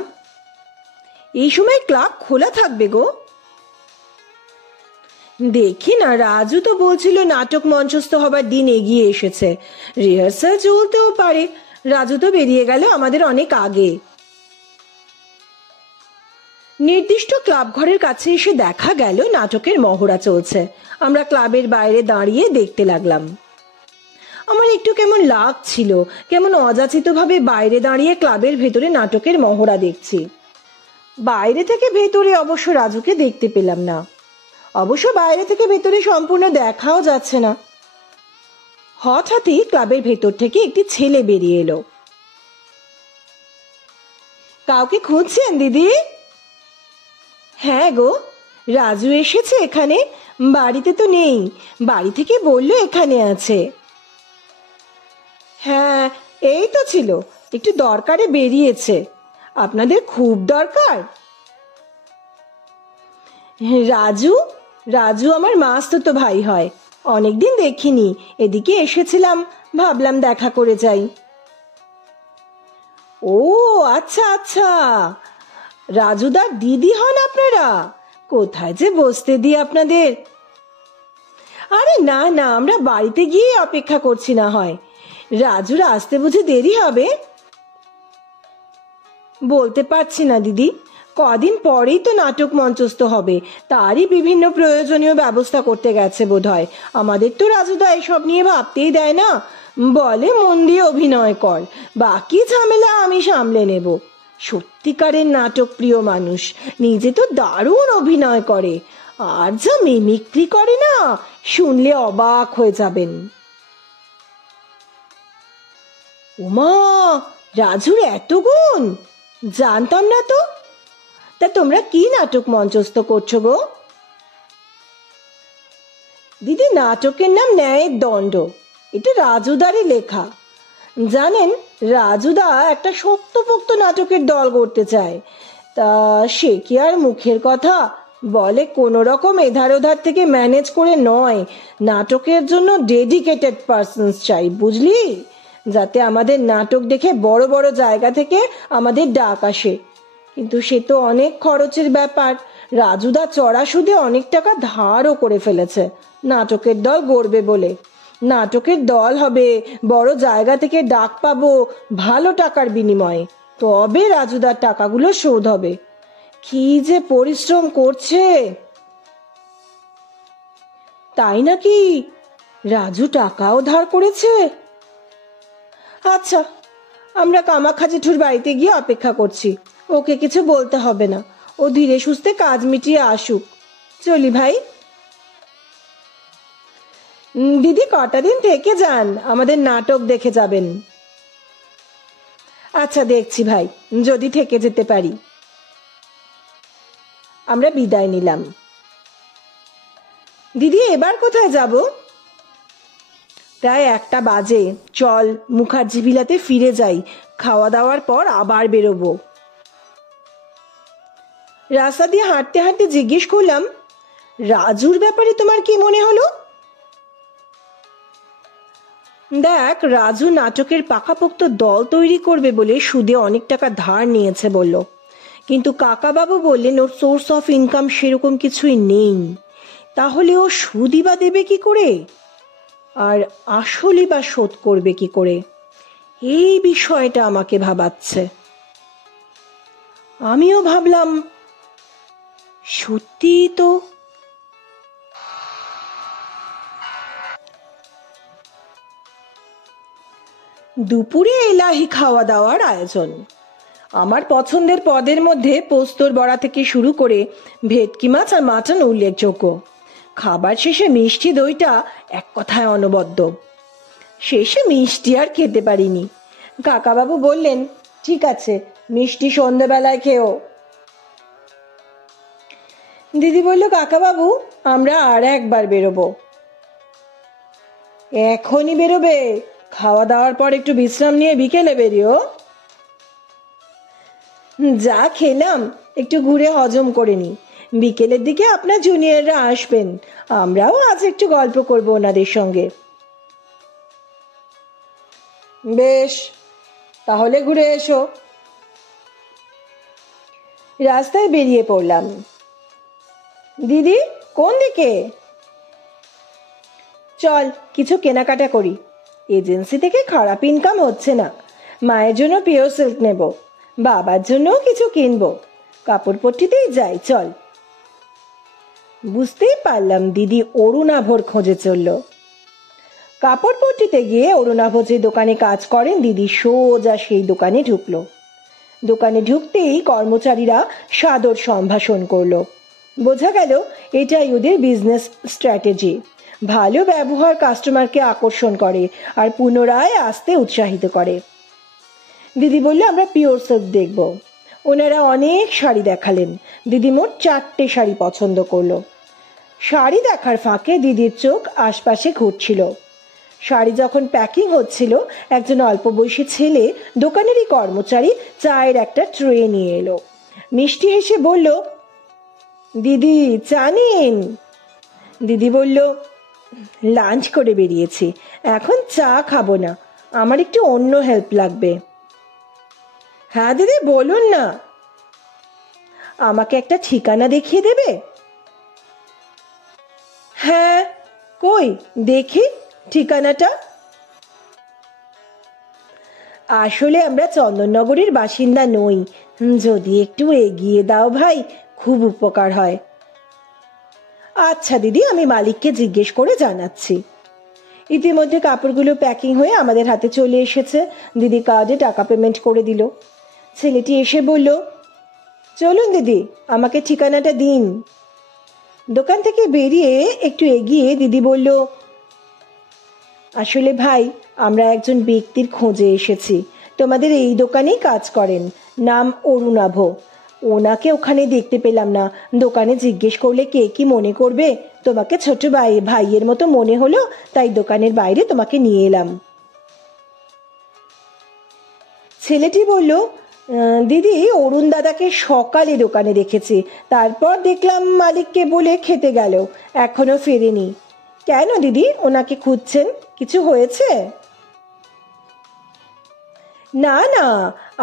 এই সময় ক্লাব খোলা থাকবে গো? দেখি না, রাজু তো বলছিল নাটক মঞ্চস্থ হবার দিন এগিয়ে এসেছে, রিহার্সাল চলতেও পারে। রাজু তো বেরিয়ে গেল আমাদের অনেক আগে। নির্দিষ্ট ক্লাব ঘরের কাছে এসে দেখা গেল নাটকের মহড়া চলছে। আমরা ক্লাবের বাইরে দাঁড়িয়ে দেখতে লাগলাম। আমার একটু কেমন লাগছিল, কেমন অযাচিতভাবে বাইরে দাঁড়িয়ে ক্লাবের ভেতরে নাটকের মহড়া দেখছি। বাইরে থেকে ভেতরে অবশ্য রাজুকে দেখতে পেলাম না। অবশ্য বাইরে থেকে ভেতরে সম্পূর্ণ দেখাও যাচ্ছে না। হঠাৎই ক্লাবের ভেতর থেকে একটি ছেলে বেরিয়ে এলো। কাউকে খুঁজছেন দিদি? হ্যাঁ গো, রাজু এসেছে এখানে, বাড়িতে তো নেই, বাড়ি থেকে বললো এখানে আছে। হ্যাঁ এই তো ছিল, একটু দরকারে বেরিয়েছে। আপনাদের খুব দরকার? রাজু রাজু আমার মাস্তুতো ভাই হয়, অনেকদিন দেখিনি, এদিকে এসেছিলাম, ভাবলাম দেখা করে যাই। ও আচ্ছা আচ্ছা, রাজুদার দিদি হন আপনারা? কোথায় যে বসতে দিই আপনাদের। আরে না না, আমরা বাড়িতে গিয়ে অপেক্ষা করছি না হয়। রাজুর আসতে বুঝে দেরি হবে? বলতে পারছি না দিদি, কদিন পরেই তো নাটক মঞ্চস্থ হবে, তারই বিভিন্ন প্রয়োজনীয় ব্যবস্থা করতে গেছে বোধহয়। আমাদের তো রাজুদা এসব নিয়ে ভাবতেই দেয় না, বলে মন দিয়ে অভিনয় কর, বাকি ঝামেলা আমি সামলে নেব। সত্যিকারের নাটক প্রিয় মানুষ, নিজে তো দারুণ অভিনয় করে, আর যা মিমিক্রি করে না, শুনলে অবাক হয়ে যাবেন। উমা, রাজুর এত গুণ! জানতাম না তো। তা তোমরা কি নাটক মঞ্চস্থ করছো গো? দিদি, নাটকের নাম ন্যায়ের দণ্ড। এটা রাজুদারই লেখা। জানেন, রাজুদা একটা শক্তপোক্ত নাটকের দল করতে চায়, তা সে কি আর মুখের কথা? বলে কোনো রকম এধার ওধার থেকে ম্যানেজ করে নয়, নাটকের জন্য ডেডিকেটেড পার্সনস চাই, বুঝলি, যাতে আমাদের নাটক দেখে বড় বড় জায়গা থেকে আমাদের ডাক আসে। কিন্তু সে তো অনেক খরচের ব্যাপার। রাজুদা চড়া সুদে অনেক টাকা ধারও করে ফেলেছে নাটকের দল গড়বে বলে। নাটকের দল হবে, বড় জায়গা থেকে ডাক পাবো ভালো টাকার বিনিময়ে, তবে রাজুদার টাকাগুলো শোধ হবে। কি যে পরিশ্রম করছে! তাই নাকি? রাজু টাকাও ধার করেছে? আচ্ছা, আমরা কামাখ্যা জেঠুর বাড়িতে গিয়ে অপেক্ষা করছি, ওকে কিছু বলতে হবে না, ও ধীরে সুস্থে কাজ মিটিয়ে আসুক। চলি ভাই। দিদি, কটা দিন থেকে যান, আমাদের নাটক দেখে যাবেন। আচ্ছা, দেখছি ভাই, যদি থেকে যেতে পারি। আমরা বিদায় নিলাম। দিদি, এবার কোথায় যাব? প্রায় 1টা বাজে, চল মুখার্জি ভিলাতে ফিরে যাই, খাওয়া দাওয়ার পর আবার বেরোবো। রাস্তা দিয়ে হাঁটতে হাঁটতে জিজ্ঞেস করলাম, রাজুর ব্যাপারে তোমার কি মনে হলো? দেখ, রাজু নাটকের পাকাপোক্ত দল তৈরি করবে বলে সুদে অনেক টাকা ধার নিয়েছে বলল, কিন্তু কাকাবাবু বললেন ওর সোর্স অফ ইনকাম সেরকম কিছুই নেই। তাহলে ও সুদই বা দেবে কি করে, আর আসলই বা শোধ করবে কি করে? এই বিষয়টা আমাকে ভাবাচ্ছে। আমিও ভাবলাম, সত্যি তো। দুপুরে এলাহি খাওয়া দাওয়ার আয়োজন। আমার পছন্দের পদের মধ্যে পোস্তর বড়া থেকে শুরু করে ভেটকি মাছ আর মাটন উল্লেখযোগ্য। খাবার শেষে মিষ্টি দইটা এক কথায় অনবদ্য। শেষে মিষ্টি আর খেতে পারিনি। কাকাবাবু বললেন, ঠিক আছে, মিষ্টি সন্ধ্যাবেলায় খেও। দিদি বলল, কাকাবাবু, আমরা আর একবার বেরোবো। এখনই বেরোবে? খাওয়া দাওয়ার পর একটু বিশ্রাম নিয়ে বিকেলে বেরিও। যা খেলাম একটু ঘুরে হজম করে নি, বিকেলের দিকে আপনার জুনিয়ররা আসবেন, আমরাও আজ একটু গল্প করব ওনাদের সঙ্গে। বেশ, তাহলে ঘুরে এসো। রাস্তায় বেরিয়ে পড়লাম। দিদি, কোন দিকে? চল কিছু কেনাকাটা করি, এজেন্সি থেকে খারাপ ইনকাম হচ্ছে না। মায়ের জন্য পিওর সিল্ক নেব, বাবার জন্যও কিছু কিনবো, কাপড়পট্টিতেই যাই, চল। বুঝতেই পারলাম দিদি অরুণাভর খোঁজে চলল। কাপড়পট্টিতে গিয়ে অরুণাভ যে দোকানে কাজ করেন, দিদি সোজা সেই দোকানে ঢুকলো। দোকানে ঢুকতেই কর্মচারীরা সাদর সম্ভাষণ করলো। বোঝা গেল এটাই ওদের বিজনেস স্ট্র্যাটেজি। ভালো ব্যবহার কাস্টমারকে আকর্ষণ করে আর পুনরায় আসতে উৎসাহিত করে। দিদি বলল, আমরা পিওর সিল্ক দেখব। ওনারা অনেক শাড়ি দেখালেন। দিদি মোট 4টে শাড়ি পছন্দ করলো। শাড়ি দেখার ফাঁকে দিদির চোখ আশপাশে ঘুরছিল। শাড়ি যখন প্যাকিং হচ্ছিল, একজন অল্প বয়সী ছেলে, দোকানেরই কর্মচারী, চায়ের একটা ট্রে নিয়ে এলো। মিষ্টি হেসে বলল, দিদি চা নিন। দিদি বলল, লাঞ্চ করে বেরিয়েছি, এখন চা খাবো না, আমার একটু অন্য হেল্প লাগবে। হ্যাঁ দিদি, বলুন না। আমাকে একটা ঠিকানা দেখিয়ে দেবে? হ্যাঁ, কই দেখি ঠিকানাটা। আসলে আমরা চন্দননগরের বাসিন্দা নই, যদি একটু এগিয়ে দাও ভাই, খুব উপকার হয়। আচ্ছা দিদি, আমি মালিককে জিজ্ঞেস করে জানাচ্ছি। ইতিমধ্যে কাপড়গুলো প্যাকিং হয়ে আমাদের হাতে চলে এসেছে। দিদি কার্ডে টাকা পেমেন্ট করে দিল। ছেলেটি এসে বলল, চলুন দিদি, আমাকে ঠিকানাটা দিন। দোকান থেকে বেরিয়ে একটু এগিয়ে দিদি বলল, আসলে ভাই, আমরা একজন ব্যক্তির খোঁজে এসেছি। তোমাদের এই দোকানেই কাজ করেন, নাম অরুণাভ। ওনাকে ওখানে দেখতে পেলাম না। দোকানে জিজ্ঞেস করলে কে কি মনে করবে? তোমাকে ছোট ভাইয়ের মতো মনে হলো, তাই দোকানের বাইরে তোমাকে নিয়ে এলাম। ছেলেটি বলল, দিদি, অরুণ দাদাকে সকালে দোকানে দেখেছি, তারপর দেখলাম মালিককে বলে খেতে গেল, এখনো ফেরেনি। কেন দিদি, ওনাকে খুঁজছেন? কিছু হয়েছে? না না,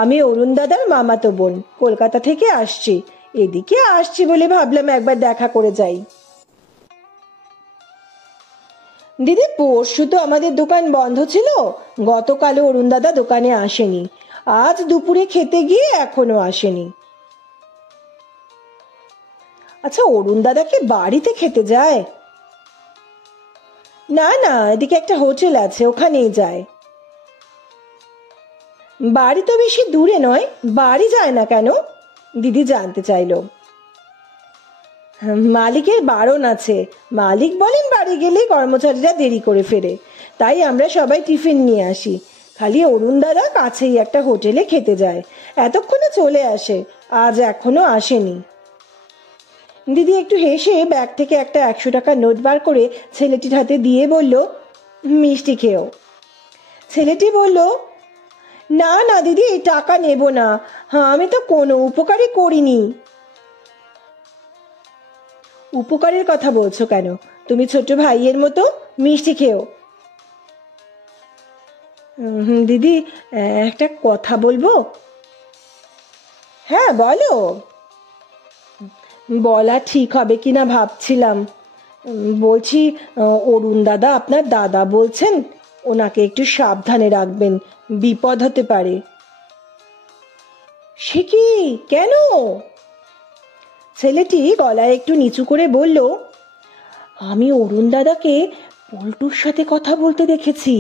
আমি অরুণ দাদার মামাতো বোন, কলকাতা থেকে আসছি। এদিকে আসছি বলে ভাবলাম একবার দেখা করে যাই। দিদি, পরশু তো আমাদের দোকান বন্ধ ছিল। গতকালও অরুণ দাদা দোকানে আসেনি। আজ দুপুরে খেতে গিয়ে এখনো আসেনি। আচ্ছা, অরুণ দাদা কি বাড়িতে খেতে যায়? না না, এদিকে একটা হোটেল আছে, ওখানেই যায়। বাড়ি তো বেশি দূরে নয়, বাড়ি যায় না কেন? দিদি জানতে চাইল। মালিকের বারণ আছে। মালিক বলেন বাড়ি গেলেই কর্মচারীরা দেরি করে ফেরে, তাই আমরা সবাই টিফিন নিয়ে আসি। খালি অরুণ দাদা কাছেই একটা হোটেলে খেতে যায়, এতক্ষণে চলে আসে। আজ এখনো আসেনি। দিদি একটু হেসে ব্যাগ থেকে একটা 100 টাকার নোট বার করে ছেলেটির হাতে দিয়ে বলল, মিষ্টি খেও। ছেলেটি বলল, না না দিদি, এই টাকা নেব না। হ্যাঁ, আমি তো কোনো উপকারই করিনি। উপকারের কথা বলছো কেন? তুমি ছোট ভাইয়ের মতো, মিষ্টি খেও। দিদি, একটা কথা বলবো? হ্যাঁ বলো। বলা ঠিক হবে কিনা ভাবছিলাম। বলছি, অরুণ দাদা আপনার দাদা বলছেন, ওনাকে একটু সাবধানে রাখবেন, বিপদ হতে পারে। সে কি, কেন? ছেলেটি গলায় একটু নিচু করে বলল, আমি অরুণ দাদাকে পল্টুর সাথে কথা বলতে দেখেছি।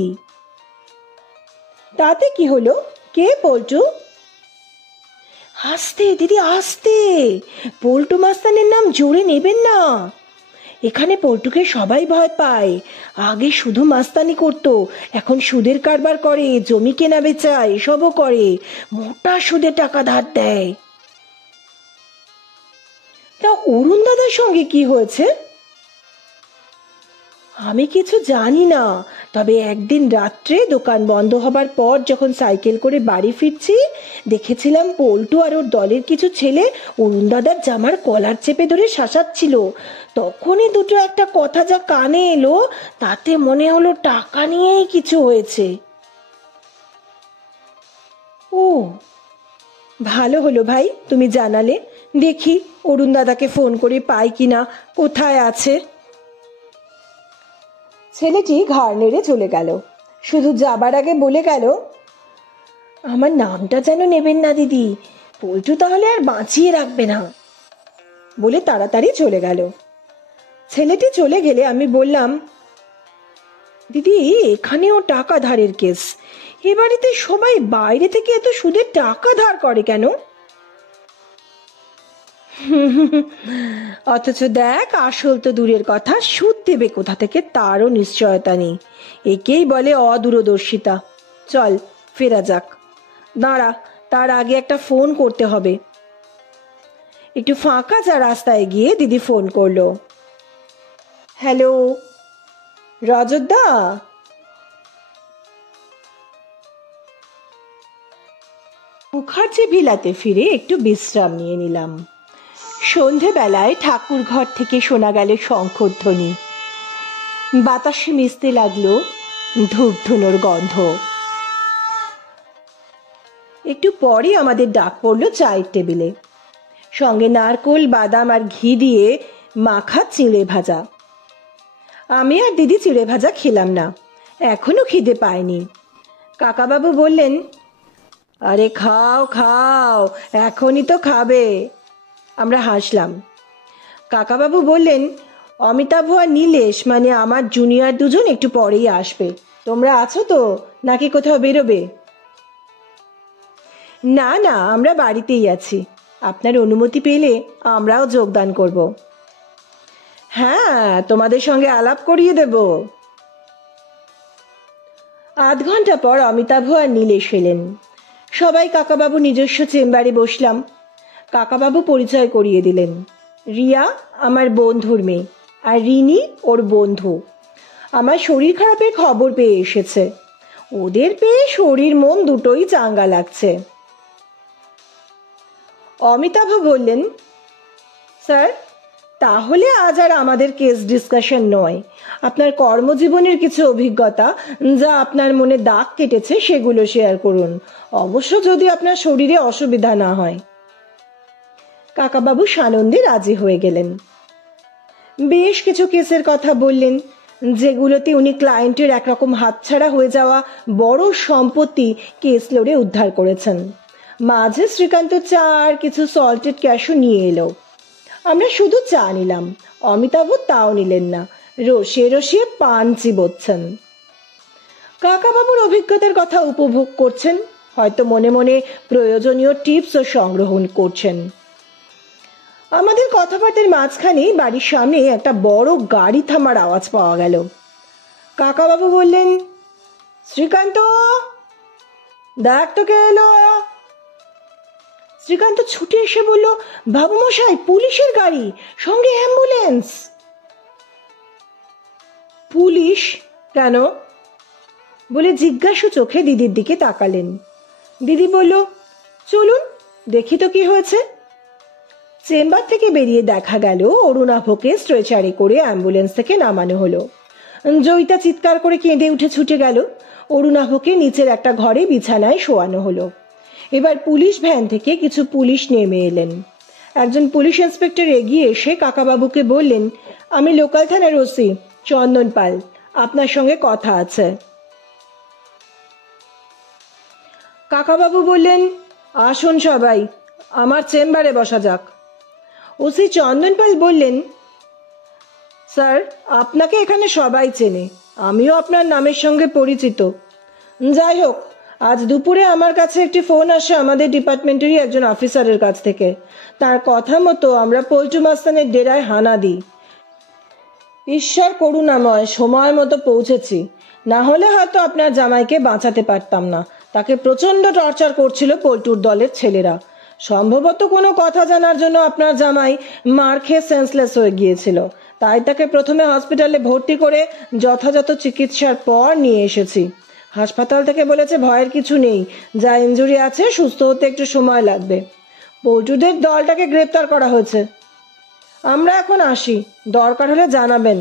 তাতে কি হলো? কে পল্টু? আস্তে দিদি, আস্তে। পল্টু মাস্তানের নাম জোরে নেবেন না। এখানে পল্টুকে সবাই ভয় পায়। আগে শুধু মাস্তানি করত, এখন সুদের কারবার করে, জমি কেনা বেচা এসবও করে, মোটা সুদে টাকা ধার দেয়। তা অরুণ দাদার সঙ্গে কি হয়েছে? আমি কিছু জানি না, তবে একদিন রাত্রে দোকান বন্ধ হবার পর যখন সাইকেল করে বাড়ি ফিরছি, দেখেছিলাম পল্টু আর ওর দলের কিছু ছেলে অরুণ দাদার জামার কলার চেপে ধরে শাসাচ্ছিল। তখনই দুটো একটা কথা যা কানে এলো, তাতে মনে হলো টাকা নিয়েই কিছু হয়েছে। ও, ভালো হলো ভাই তুমি জানালে। দেখি অরুণ দাদাকে ফোন করে পাই কিনা, কোথায় আছে। ছেলেটি ঘাড় নেড়ে চলে গেল। শুধু যাবার আগে বলে গেল, আমার নামটা যেন নেবেন না দিদি, পল্টু তাহলে আর বাঁচিয়ে রাখবে না। বলে তাড়াতাড়ি চলে গেল। ছেলেটি চলে গেলে আমি বললাম, দিদি, এখানেও টাকা ধারের কেস। এ বাড়িতে সবাই বাইরে থেকে এত সুদের টাকা ধার করে কেন? অথচ দেখ, আসল তো দূরের কথা, সুদ দেবে কোথা থেকে তারও নিশ্চয়তা নেই। একেই বলে অদূরদর্শিতা। চল ফেরা যাক। দাঁড়া, তার আগে একটা ফোন করতে হবে। একটু ফাঁকা যা রাস্তায় গিয়ে দিদি ফোন করলো। হ্যালো, রজতদা? মুখার্জি ভিলাতে ফিরে একটু বিশ্রাম নিয়ে নিলাম। সন্ধেবেলায় ঠাকুর ঘর থেকে শোনা গেল শঙ্খধ্বনি। বাতাসে মিশতে লাগলো ধূপ ধুনোর গন্ধ। একটু পরে আমাদের ডাক পড়লো চায়ের টেবিলে, সঙ্গে নারকোল, বাদাম আর ঘি দিয়ে মাখা চিঁড়ে ভাজা। আমি আর দিদি চিঁড়ে ভাজা খেলাম না, এখনো খিদে পায়নি। কাকাবাবু বললেন, আরে খাও খাও, এখনই তো খাবে। আমরা হাসলাম। কাকাবাবু বললেন, অমিতাভ আর নীলেশ মানে আমার জুনিয়র দুজন একটু পরেই আসবে। তোমরা আছো তো, নাকি কোথাও বেরোবে? না না, আমরা বাড়িতেই আছি। আপনার অনুমতি পেলে আমরাও যোগদান করব। হ্যাঁ, তোমাদের সঙ্গে আলাপ করিয়ে দেব। আধ ঘন্টা পর অমিতাভ আর নীলেশ এলেন। সবাই কাকাবাবু নিজস্ব চেম্বারে বসলাম। কাকাবাবু পরিচয় করিয়ে দিলেন। রিয়া আমার বন্ধুর মেয়ে, আর রিনি ওর বন্ধু। আমার শরীর খারাপের খবর পেয়ে এসেছে। ওদের পেয়ে শরীর মন দুটোই চাঙ্গা লাগছে। অমিতাভ বললেন, স্যার, তাহলে আজ আর আমাদের কেস ডিসকাশন নয়। আপনার কর্মজীবনের কিছু অভিজ্ঞতা যা আপনার মনে দাগ কেটেছে সেগুলো শেয়ার করুন, অবশ্য যদি আপনার শরীরে অসুবিধা না হয়। কাকাবাবু সানন্দে রাজি হয়ে গেলেন। বেশ কিছু কেসের কথা বললেন, যেগুলোতে উনি ক্লায়েন্টের একরকম হাতছাড়া হয়ে যাওয়া বড় সম্পত্তি কেস লড়ে উদ্ধার করেছেন। মাঝে শ্রীকান্ত চা আর কিছু সল্টেড ক্যাশও নিয়ে এলো। আমরা শুধু চা নিলাম, অমিতাভ তাও নিলেন না, রসিয়ে রসিয়ে পান চিবোচ্ছেন। কাকাবাবুর অভিজ্ঞতার কথা উপভোগ করছেন, হয়তো মনে মনে প্রয়োজনীয় টিপসও সংগ্রহ করছেন। আমাদের কথাবার্তার মাঝখানে বাড়ির সামনে একটা বড় গাড়ি থামার আওয়াজ পাওয়া গেল। কাকাবাবু বললেন, শ্রীকান্ত, দেখ তো কে এলো। শ্রীকান্ত ছুটে এসে বলল, বাবু মশাই, পুলিশের গাড়ি, সঙ্গে অ্যাম্বুলেন্স। পুলিশ কেন বলে জিজ্ঞাসু চোখে দিদির দিকে তাকালেন। দিদি বলল, চলুন দেখি তো কি হয়েছে। চেম্বার থেকে বেরিয়ে দেখা গেল অরুণাভকে স্ট্রেচারে করে অ্যাম্বুলেন্স থেকে নামানো হলো। জয়িতা চিৎকার করে কেঁদে উঠে ছুটে গেল। অরুণাভকে নিচের একটা ঘরে বিছানায় শোয়ানো হলো। এবার পুলিশ ভ্যান থেকে কিছু পুলিশ নেমে এলেন। একজন পুলিশ ইন্সপেক্টর এগিয়ে এসে কাকাবাবুকে বললেন, আমি লোকাল থানার ওসি চন্দন পাল, আপনার সঙ্গে কথা আছে। কাকাবাবু বললেন, আসুন সবাই, আমার চেম্বারে বসা যাক। ওসি চন্দন পাল বললেন, স্যার, আপনাকে এখানে সবাই চেনে, আমিও আপনার নামের সঙ্গে পরিচিত। যাই হোক, আজ দুপুরে আমার কাছে একটি ফোন আসে আমাদের ডিপার্টমেন্টেরই একজন অফিসারের কাছ থেকে। তার কথা মতো আমরা পল্টু মাস্তানের ডেরায় হানা দিই। ঈশ্বর করুণাময়, সময় মতো পৌঁছেছি, না হলে হয়তো আপনার জামাইকে বাঁচাতে পারতাম না। তাকে প্রচন্ড টর্চার করছিল পল্টুর দলের ছেলেরা। সম্ভবত কোনো কথা জানার জন্য আপনার জামাই মার খেয়ে সেন্সলেস হয়ে গিয়েছিল, তাই তাকে প্রথমে হসপিটালে ভর্তি করে যথাযথ চিকিৎসার পর নিয়ে এসেছি। হাসপাতাল থেকে বলেছে ভয়ের কিছু নেই, যা ইনজুরি আছে সুস্থ হতে একটু সময় লাগবে। পল্টুদের দলটাকে গ্রেপ্তার করা হয়েছে। আমরা এখন আসি, দরকার হলে জানাবেন।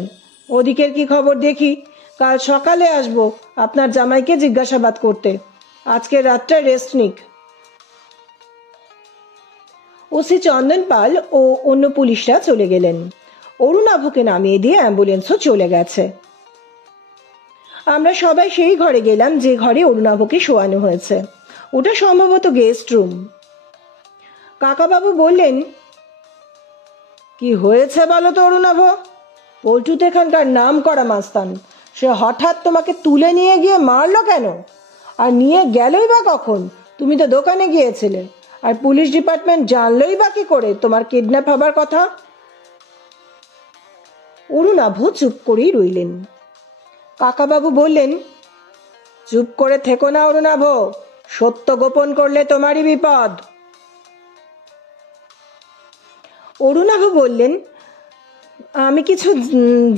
ওদিকের কি খবর দেখি, কাল সকালে আসবো আপনার জামাইকে জিজ্ঞাসাবাদ করতে। আজকে রাতটা রেস্ট নিক। ওসি চন্দন পাল ও অন্য পুলিশরা চলে গেলেন। অরুণাভকে নামিয়ে দিয়ে অ্যাম্বুলেন্সও চলে গেছে। আমরা সবাই সেই ঘরে গেলাম যে ঘরে অরুণাভকে শোয়ানো হয়েছে। ওটা সম্ভবত গেস্ট রুম। কাকাবাবু বললেন, কি হয়েছে বলো তো অরুণাভ? পল্টু তো এখানকার নাম করা মাস্তান, সে হঠাৎ তোমাকে তুলে নিয়ে গিয়ে মারলো কেন? আর নিয়ে গেলই বা কখন? তুমি তো দোকানে গিয়েছিলে, আর পুলিশ ডিপার্টমেন্ট জানলই বা কি করে তোমার কিডন্যাপ হবার কথা? অরুণাভ চুপ করেই রইলেন। কাকাবাবু বললেন, চুপ করে থেকো না অরুণাভ, সত্য গোপন করলে তোমারই বিপদ। অরুণাভ বললেন, আমি কিছু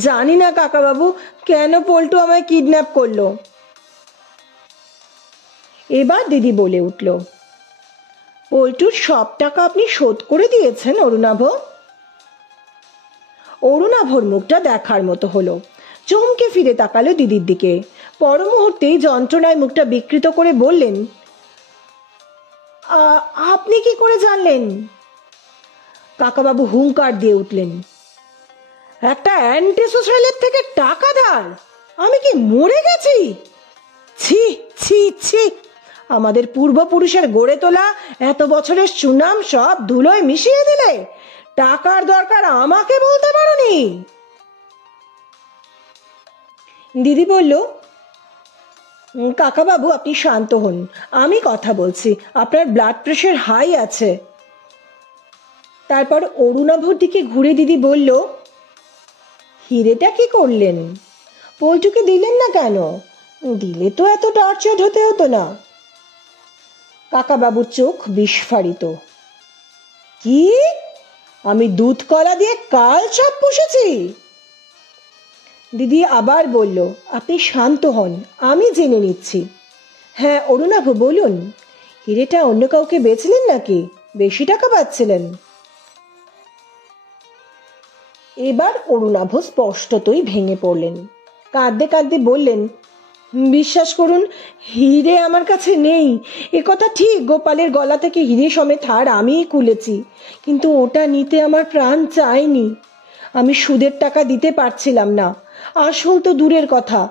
জানি না কাকাবাবু, কেন পল্টু আমায় কিডন্যাপ করলো? এবার দিদি বলে উঠল, পল্টুর সব টাকা আপনি শোধ করে দিয়েছেন অরুণাভ? অরুণাভর মুখটা দেখার মতো হলো। চমকে ফিরে তাকালো দিদির দিকে। পর মুহূর্তেই যন্ত্রণায় মুখটা বিকৃত করে বললেন, আপনি কি করে জানলেন? কাকাবাবু হুঙ্কার দিয়ে উঠলেন, একটা অ্যান্টি সোশ্যালের থেকে টাকা ধার? আমি কি মরে গেছি? ছি ছি ছি, আমাদের পূর্বপুরুষের গড়ে তোলা এত বছরের সুনাম সব ধুলোয় মিশিয়ে দিলে? টাকার দরকার আমাকে বলতে পারোনি? দিদি বলল, কাকাবাবু আপনি শান্ত হন, আমি কথা বলছি, আপনার ব্লাড প্রেশার হাই আছে। তারপর অরুণাভর দিকে ঘুরে দিদি বলল, হিরেটা কি করলেন? পল্টুকে দিলেন না কেন? দিলে তো এত টর্চার হতে হতো না। কাকাবাবুর চোখ বিস্ফারিত। কি? আমি দুধ কলা দিয়ে কাল সব পুষেছি? দিদি আবার বলল, আপনি শান্ত হন, আমি জেনে নিচ্ছি। হ্যাঁ অরুণাভ বলুন, হিরেটা অন্য কাউকে বেচলেন নাকি? বেশি টাকা পাচ্ছিলেন? এবার অরুণাভ স্পষ্টতই ভেঙে পড়লেন। কাঁদতে কাঁদতে বললেন, বিশ্বাস করুন, হিরে আমার কাছে নেই। এ কথা ঠিক, গোপালের গলা থেকে হিরে সমেত হার আমিই খুলেছি, কিন্তু ওটা নিতে আমার প্রাণ চায়নি। আমি সুদের টাকা দিতে পারছিলাম না। আসল তো দূরের কথা,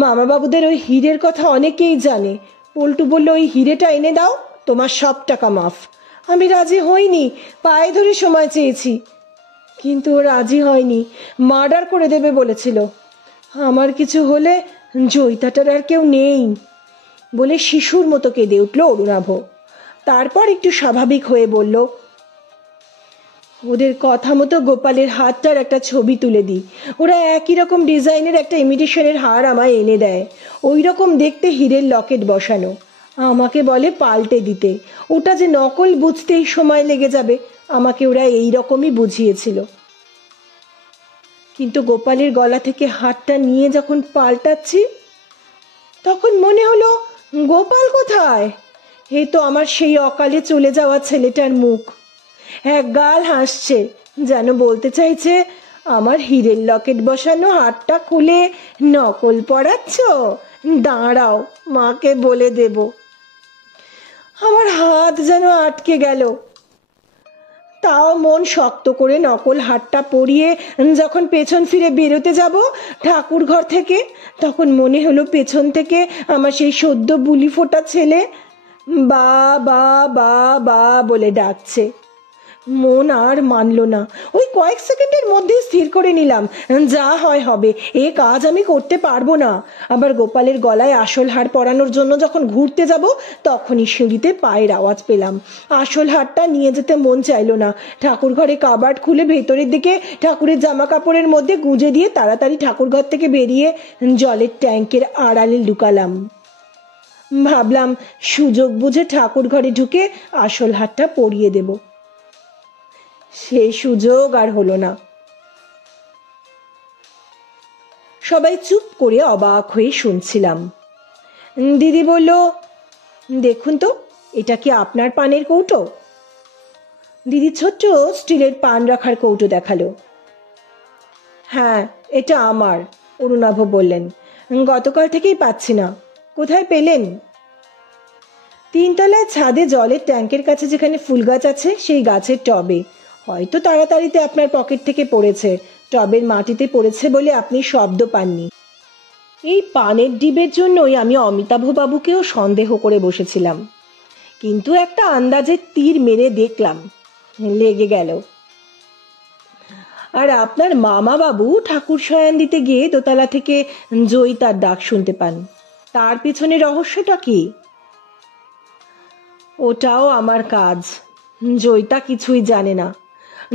মামাবাবুদের ওই হীরের কথা অনেকেই জানে। পল্টু বলল, ওই হিরেটা এনে দাও, তোমার সব টাকা মাফ। আমি রাজি হইনি, পায়ে ধরে সময় চেয়েছি, কিন্তু ও রাজি হয়নি, মার্ডার করে দেবে বলেছিল। আমার কিছু হলে জয়িতাটার আর কেউ নেই বলে শিশুর মতো কেঁদে উঠল অরুণাভ। তারপর একটু স্বাভাবিক হয়ে বলল, ওদের কথা মতো গোপালের হাতটার একটা ছবি তুলে দিই, ওরা একই রকম ডিজাইনের একটা ইমিটেশনের হার আমায় এনে দেয়, ওই রকম দেখতে হীরের লকেট বসানো। আমাকে বলে পাল্টে দিতে, ওটা যে নকল বুঝতেই সময় লেগে যাবে, আমাকে ওরা এই রকমই বুঝিয়েছিল। কিন্তু গোপালের গলা থেকে হারটা নিয়ে যখন পাল্টাচ্ছি, তখন মনে হলো গোপাল কোথায়? এই তো আমার সেই অকালে চলে যাওয়া ছেলেটার মুখ। এক গাল হাসছে, যেন বলতে চাইছে, আমার হীরের লকেট বসানো হারটা খুলে নকল পরাচ্ছ, দাঁড়াও মাকে বলে দেব। আমার হাত যেন আটকে গেল। তাও মন শক্ত করে নকল হারটা পরিয়ে যখন পেছন ফিরে বেরোতে যাব ঠাকুর ঘর থেকে, তখন মনে হলো পেছন থেকে আমার সেই সদ্য বুলি ফোটা ছেলে বা বা বা বা বলে ডাকছে। মন আর মানল না। ওই কয়েক সেকেন্ডের মধ্যে স্থির করে নিলাম, যা হয় হবে, এ কাজ আমি করতে পারবো না। আবার গোপালের গলায় আসল হার পরানোর জন্য যখন ঘুরতে যাব, তখনই সিঁড়িতে পায়ের আওয়াজ পেলাম। আসল হারটা নিয়ে যেতে মন চাইল না। ঠাকুর ঘরে কাবার্ড খুলে ভেতরের দিকে ঠাকুরের জামা কাপড়ের মধ্যে গুঁজে দিয়ে তাড়াতাড়ি ঠাকুর ঘর থেকে বেরিয়ে জলের ট্যাঙ্কের আড়ালে লুকালাম। ভাবলাম সুযোগ বুঝে ঠাকুর ঘরে ঢুকে আসল হারটা পরিয়ে দেব। সে সুযোগ আর হলো না। সবাই চুপ করে অবাক হয়ে শুনছিলাম। দিদি বলল, দেখুন তো, এটা কি আপনার পানের কৌটো? দিদি ছোট্ট স্টিলের পান রাখার কৌটো দেখালো। হ্যাঁ এটা আমার, অরুণাভ বললেন। গতকাল থেকেই পাচ্ছি না। কোথায় পেলেন? 3 তলায় ছাদে জলের ট্যাঙ্কের কাছে যেখানে ফুল গাছ আছে সেই গাছের টবে। হয়তো তাড়াতাড়িতে আপনার পকেট থেকে পড়েছে, টবের মাটিতে পড়েছে বলে আপনি শব্দ পাননি। এই পানের ডিবের জন্যই আমি অমিতাভ বাবুকেও সন্দেহ করে বসেছিলাম, কিন্তু একটা আন্দাজে তীর মেরে দেখলাম, লেগে গেল। আর আপনার মামা বাবু ঠাকুর শয়ান দিতে গিয়ে দোতলা থেকে জয়িতার ডাক শুনতে পান। তার পিছনে রহস্যটা কি? ওটাও আমার কাজ। জয়িতা কিছুই জানে না।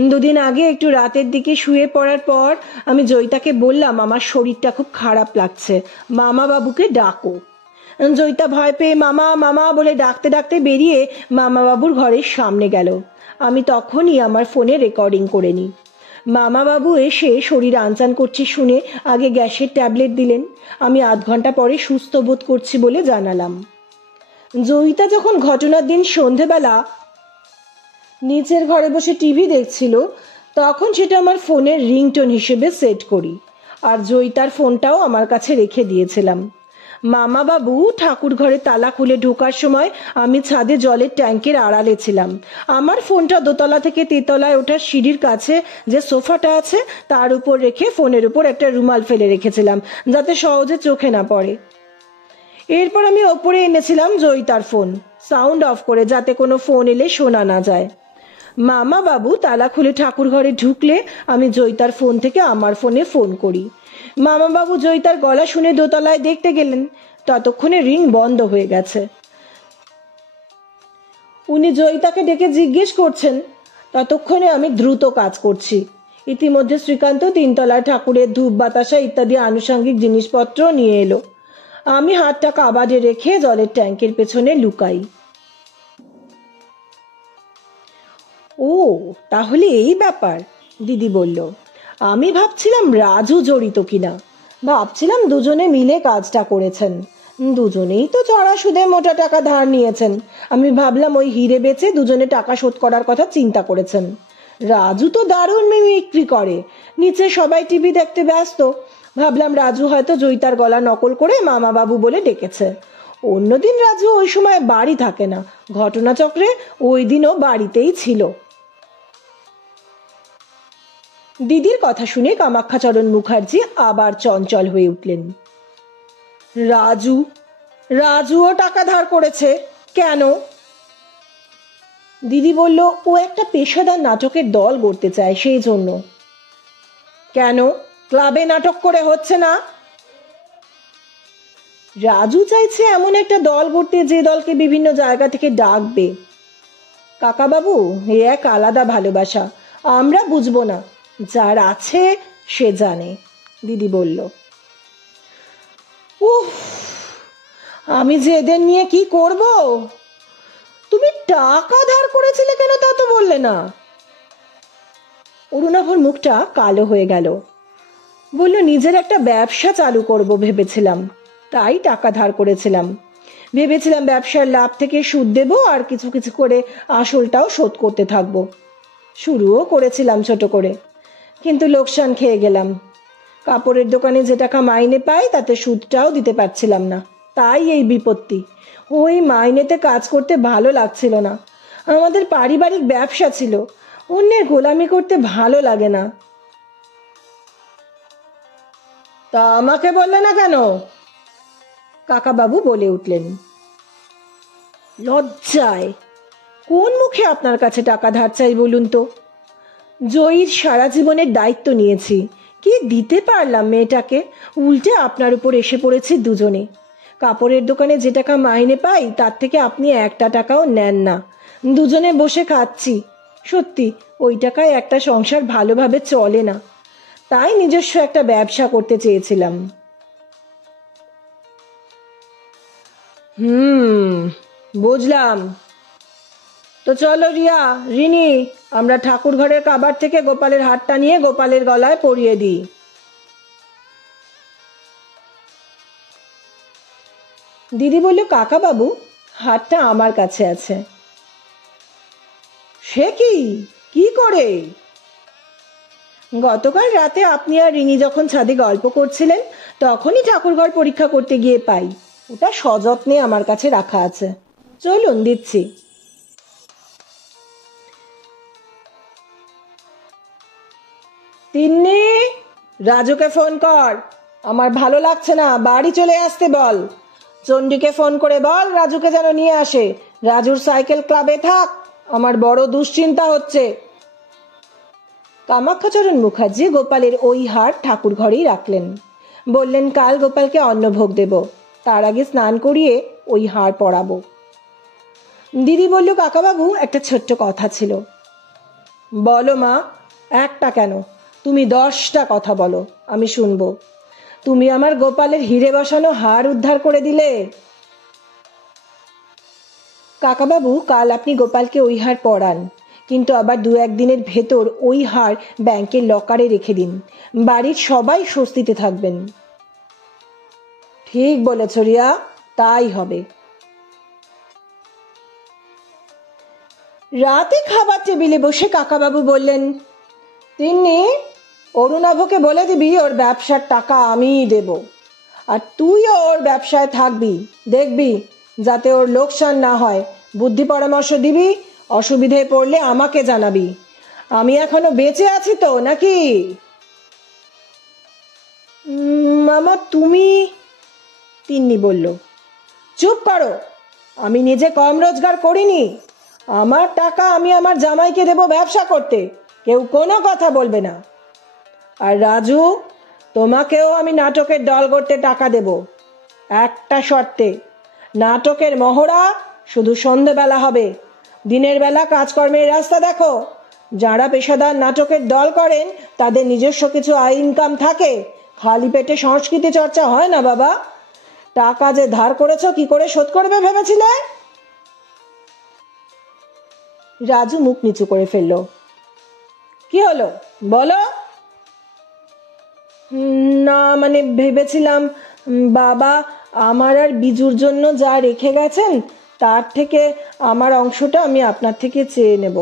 2 দিন আগে একটু রাতের দিকে শুয়ে পড়ার পর আমি জয়িতাকে বললাম, আমার শরীরটা খুব খারাপ লাগছে, মামা বাবুকে ডাকো। জয়িতা ভয় পেয়ে মামা মামা বলে ডাকতে ডাকতে বেরিয়ে মামা বাবুর ঘরের সামনে গেল। আমি তখনই আমার ফোনে রেকর্ডিং করে নিই। মামা বাবু এসে শরীর আনচান করছে শুনে আগে গ্যাসের ট্যাবলেট দিলেন। আমি আধ ঘন্টা পরে সুস্থ বোধ করছি বলে জানালাম। জয়িতা যখন ঘটনার দিন সন্ধেবেলা নিচের ঘরে বসে টিভি দেখছিল, তখন সেটা আমার ফোনের রিংটোন হিসেবে সেট করি, আর জয়িতার ফোনটাও আমার কাছে রেখে দিয়েছিলাম। মামা বাবু ঠাকুর ঘরে তালা খুলে ঢোকার সময় আমি ছাদে জলের ট্যাঙ্কের আড়ালে ছিলাম। আমার ফোনটা দোতলা থেকে 3 তলায় ওঠার সিঁড়ির কাছে যে সোফাটা আছে তার উপর রেখে ফোনের উপর একটা রুমাল ফেলে রেখেছিলাম, যাতে সহজে চোখে না পড়ে। এরপর আমি ওপরে এনেছিলাম জয়িতার ফোন, সাউন্ড অফ করে, যাতে কোনো ফোন এলে শোনা না যায়। মামা বাবু তালা খুলে ঠাকুর ঘরে ঢুকলে আমি জয়িতার ফোন থেকে আমার ফোনে ফোন করি। মামা বাবু জয়িতার গলা শুনে দোতলায় দেখতে গেলেন, ততক্ষণে রিং বন্ধ হয়ে গেছে। উনি জয়িতাকে ডেকে জিজ্ঞেস করছেন, ততক্ষণে আমি দ্রুত কাজ করছি। ইতিমধ্যে শ্রীকান্ত তিনতলায় ঠাকুরের ধূপ বাতাসা ইত্যাদি আনুষঙ্গিক জিনিসপত্র নিয়ে এলো। আমি হাতটা কাবাডে রেখে জলের ট্যাঙ্কের পেছনে লুকাই। ও, তাহলে এই ব্যাপার, দিদি বলল। আমি ভাবছিলাম রাজু জড়িত কিনা, ভাবছিলাম দুজনে মিলে কাজটা করেছেন। দুজনেই তো চড়া সুদে মোটা টাকা ধার নিয়েছেন। আমি ভাবলাম ওই হিরে বেচে দুজনে টাকা শোধ করার কথা চিন্তা করেছেন। রাজু তো দারুণ মিমিক্রি করে, নিচে সবাই টিভি দেখতে ব্যস্ত। ভাবলাম রাজু হয়তো জয়িতার গলা নকল করে মামা বাবু বলে ডেকেছে। অন্যদিন রাজু ওই সময় বাড়ি থাকে না, ঘটনাচক্রে ওই দিনও বাড়িতেই ছিল। দিদির কথা শুনে কামাক্ষাচরণ মুখার্জি আবার চঞ্চল হয়ে উঠলেন। রাজুও টাকা ধার করেছে? কেন? দিদি বলল, ও একটা পেশাদার নাটকের দল গড়তে চায়, সেই জন্য। কেন, ক্লাবে নাটক করে হচ্ছে না? রাজু চাইছে এমন একটা দল গড়তে যে দলকে বিভিন্ন জায়গা থেকে ডাকবে। কাকাবাবু, এ এক আলাদা ভালোবাসা, আমরা বুঝবো না, যার আছে সে জানে, দিদি বলল। উফ, আমি যে এদের নিয়ে কি করব? তুমি টাকা ধার করেছিলে কেন তা তো বললে না। অরুণাভর মুখটা কালো হয়ে গেল। বলল, নিজের একটা ব্যবসা চালু করব ভেবেছিলাম, তাই টাকা ধার করেছিলাম। ভেবেছিলাম ব্যবসার লাভ থেকে সুদ দেব আর কিছু কিছু করে আসলটাও শোধ করতে থাকবো। শুরুও করেছিলাম ছোট করে, কিন্তু লোকসান খেয়ে গেলাম। কাপড়ের দোকানে যে টাকা মাইনে পাই তাতে সুদটাও দিতে পারছিলাম না, তাই এই বিপত্তি। ওই মাইনেতে কাজ করতে ভালো লাগছিল না। আমাদের পারিবারিক ব্যবসা ছিল, অন্যের গোলামি করতে ভালো লাগে না। তা আমাকে বললে না কেন? কাকাবাবু বলে উঠলেন। লজ্জায়। কোন মুখে আপনার কাছে টাকা ধার চাই বলুন তো? জয়ীর সারা জীবনের দায়িত্ব নিয়েছি, কি দিতে পারলাম মেয়েটাকে? উল্টে আপনার উপর এসে পড়েছি দুজনে। কাপড়ের দোকানে যে টাকা মাইনে পাই তার থেকে আপনি একটা টাকাও নেন না। দুজনে বসে খাচ্ছি। সত্যি ওই টাকায় একটা সংসার ভালোভাবে চলে না, তাই নিজস্ব একটা ব্যবসা করতে চেয়েছিলাম। বুঝলাম। তো চলো রিয়া, রিনি, আমরা ঠাকুর ঘরের কাবার থেকে গোপালের হারটা নিয়ে গোপালের গলায় পরিয়ে দিই। দিদি বলল, কাকাবাবু, হারটা আমার কাছে আছে। সে কি? কি করে? গতকাল রাতে আপনি আর রিনি যখন ছাদে গল্প করছিলেন তখনই ঠাকুরঘর পরীক্ষা করতে গিয়ে পাই। ওটা সযত্নে আমার কাছে রাখা আছে। চলুন, দিচ্ছি। তিন্নি, রাজুকে ফোন কর, আমার ভালো লাগছে না, বাড়ি চলে আসতে বল। চণ্ডীকে ফোন করে বল রাজুকে যেন নিয়ে আসে। রাজুর সাইকেল ক্লাবে থাক, আমার বড় দুশ্চিন্তা হচ্ছে। কামাক্ষাচরণ মুখার্জি গোপালের ওই হার ঠাকুর ঘরেই রাখলেন। বললেন, কাল গোপালকে অন্নভোগ দেব, তার আগে স্নান করিয়ে ওই হার পরাবো। দিদি বলল, কাকাবাবু, একটা ছোট্ট কথা ছিল। বলো মা। একটা কেন, তুমি 10টা কথা বলো, আমি শুনবো। তুমি আমার গোপালের হিরে বসানো হার উদ্ধার করে দিলে। কাকাবাবু, কাল আপনি গোপালকে ওই হার পরান, কিন্তু আবার 2-1 দিনের ভেতর ওই হার ব্যাংকের লকারে রেখে দিন। বাড়ির সবাই স্বস্তিতে থাকবেন। ঠিক বলেছ রিয়া, তাই হবে। রাতে খাবার টেবিলে বসে কাকাবাবু বললেন, তিন্নি, অরুণাভকে বলে দিবি ওর ব্যবসার টাকা আমিই দেব, আর তুইও ওর ব্যবসায় থাকবি, দেখবি যাতে ওর লোকসান না হয়। বুদ্ধি পরামর্শ দিবি, অসুবিধায় পড়লে আমাকে জানাবি। আমি এখনো বেঁচে আছি তো নাকি? মামা, তুমি? তিন্নি বলল। চুপ করো। আমি নিজে কম রোজগার করিনি, আমার টাকা আমি আমার জামাইকে দেব ব্যবসা করতে, কেউ কোনো কথা বলবে না। আর রাজু, তোমাকেও আমি নাটকের দল করতে টাকা দেব, একটা শর্তে। নাটকের মহড়া শুধু সন্ধেবেলা হবে, দিনের বেলা কাজকর্মের রাস্তা দেখো। যারা পেশাদার নাটকের দল করেন তাদের নিজস্ব কিছু আয় ইনকাম থাকে, খালি পেটে সংস্কৃতি চর্চা হয় না বাবা। টাকা যে ধার করেছো কি করে শোধ করবে ভেবেছিলে? রাজু মুখ নিচু করে ফেললো। কি হলো বলো? না মানে ভেবেছিলাম বাবা আমার আর বিজুর জন্য যা রেখে গেছেন তার থেকে আমার অংশটা আমি আপনার থেকে চেয়ে নেব।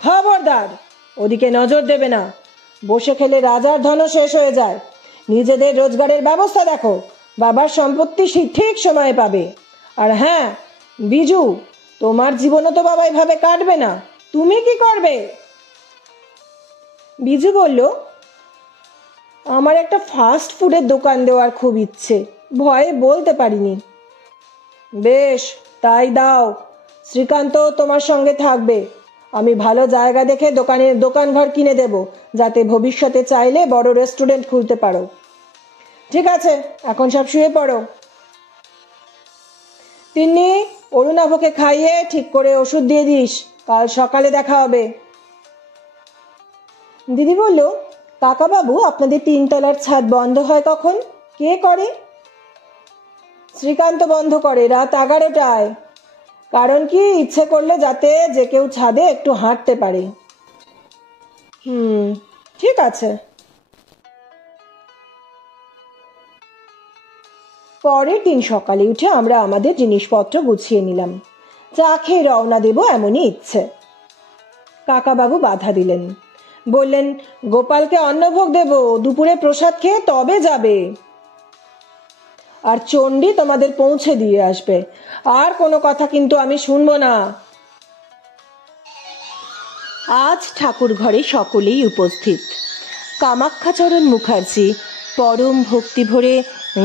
খবরদার, ওদিকে নজর দেবে না। বসে খেলে রাজার ধনও শেষ হয়ে যায়। নিজেদের রোজগারের ব্যবস্থা দেখো, বাবার সম্পত্তি ঠিক সময়ে পাবে। আর হ্যাঁ বিজু, তোমার জীবনও তো বাবা এভাবে কাটবে না, তুমি কি করবে? বিজু বলল, আমার একটা ফাস্ট ফুডের দোকান দেওয়ার খুব ইচ্ছে, ভয়ে বলতে পারিনি। বেশ, তাই দাও। শ্রীকান্ত তোমার সঙ্গে থাকবে। আমি ভালো জায়গা দেখে দোকান ঘর কিনে দেব, যাতে ভবিষ্যতে চাইলে বড় রেস্টুরেন্ট খুলতে পারো। ঠিক আছে, এখন সব শুয়ে পড়ো। তিন্নি, অরুণাভকে খাইয়ে ঠিক করে ওষুধ দিয়ে দিস, কাল সকালে দেখা হবে। দিদি বলল, কাকাবাবু আপনাদের 3 তলার ছাদ বন্ধ হয় কখন? কে করে? শ্রীকান্ত বন্ধ করে রাত 11টায়। কারণ কি, ইচ্ছে করলে যাতে যে কেউ ছাদে একটু হাঁটতে পারে। ঠিক আছে। পরের দিন সকালে উঠে আমরা আমাদের জিনিসপত্র গুছিয়ে নিলাম। চা খেয়ে রওনা দেব এমনই ইচ্ছে। কাকাবাবু বাধা দিলেন, বললেন, গোপালকে অন্নভোগ দেব, দুপুরে প্রসাদ খেয়ে তবে যাবে। আর চণ্ডী তোমাদের পৌঁছে দিয়ে আসবে। আর কোনো কথা কিন্তু আমি শুনবো না। আজ ঠাকুর ঘরে সকলেই উপস্থিত। কামাক্ষাচরণ মুখার্জি পরম ভক্তি ভরে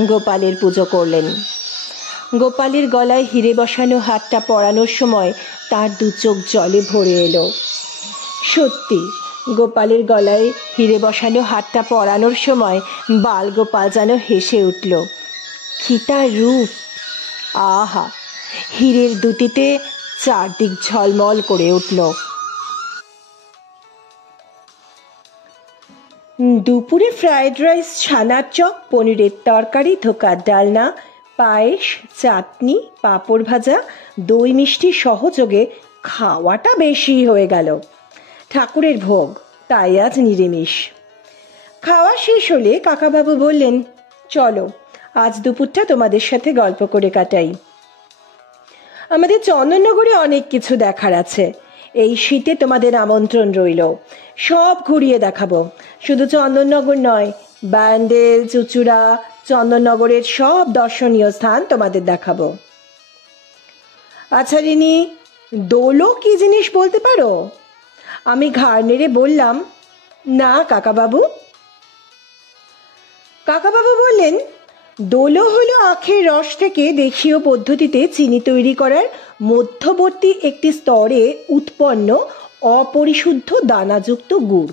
গোপালের পুজো করলেন। গোপালের গলায় হিরে বসানো হাতটা পরানোর সময় তার 2 চোখ জলে ভরে এলো। সত্যি, গোপালের গলায় হিরে বসানো হাতটা পরানোর সময় বালগোপাল যেন হেসে উঠল। কি তার রূপ! আহা, হীরের দুটিতে চারদিক ঝলমল করে উঠল। দুপুরে ফ্রাইড রাইস, ছানার চপ, পনিরের তরকারি, ধোকার ডালনা, পায়েস, চাটনি, পাঁপড় ভাজা, দই মিষ্টি সহযোগে খাওয়াটা বেশি হয়ে গেল। ঠাকুরের ভোগ, তাই আজ নিরামিষ। খাওয়া শেষ হলে কাকাবাবু বললেন, চলো আজ দুপুরটা তোমাদের সাথে গল্প করে কাটাই। আমাদের চন্দননগরে অনেক কিছু দেখার আছে। এই শীতে তোমাদের আমন্ত্রণ রইল, সব ঘুরিয়ে দেখাবো। শুধু চন্দননগর নয়, ব্যান্ডেল, চুচুড়া, চন্দননগরের সব দর্শনীয় স্থান তোমাদের দেখাবো। আচ্ছা রিনি, দোলো কি জিনিস বলতে পারো? আমি ঘাড় নেড়ে বললাম, না কাকাবাবু। কাকাবাবু বললেন, দোলো হলো আখের রস থেকে দেশীয় পদ্ধতিতে চিনি তৈরি করার মধ্যবর্তী একটি স্তরে উৎপন্ন অপরিশুদ্ধ দানাযুক্ত গুড়।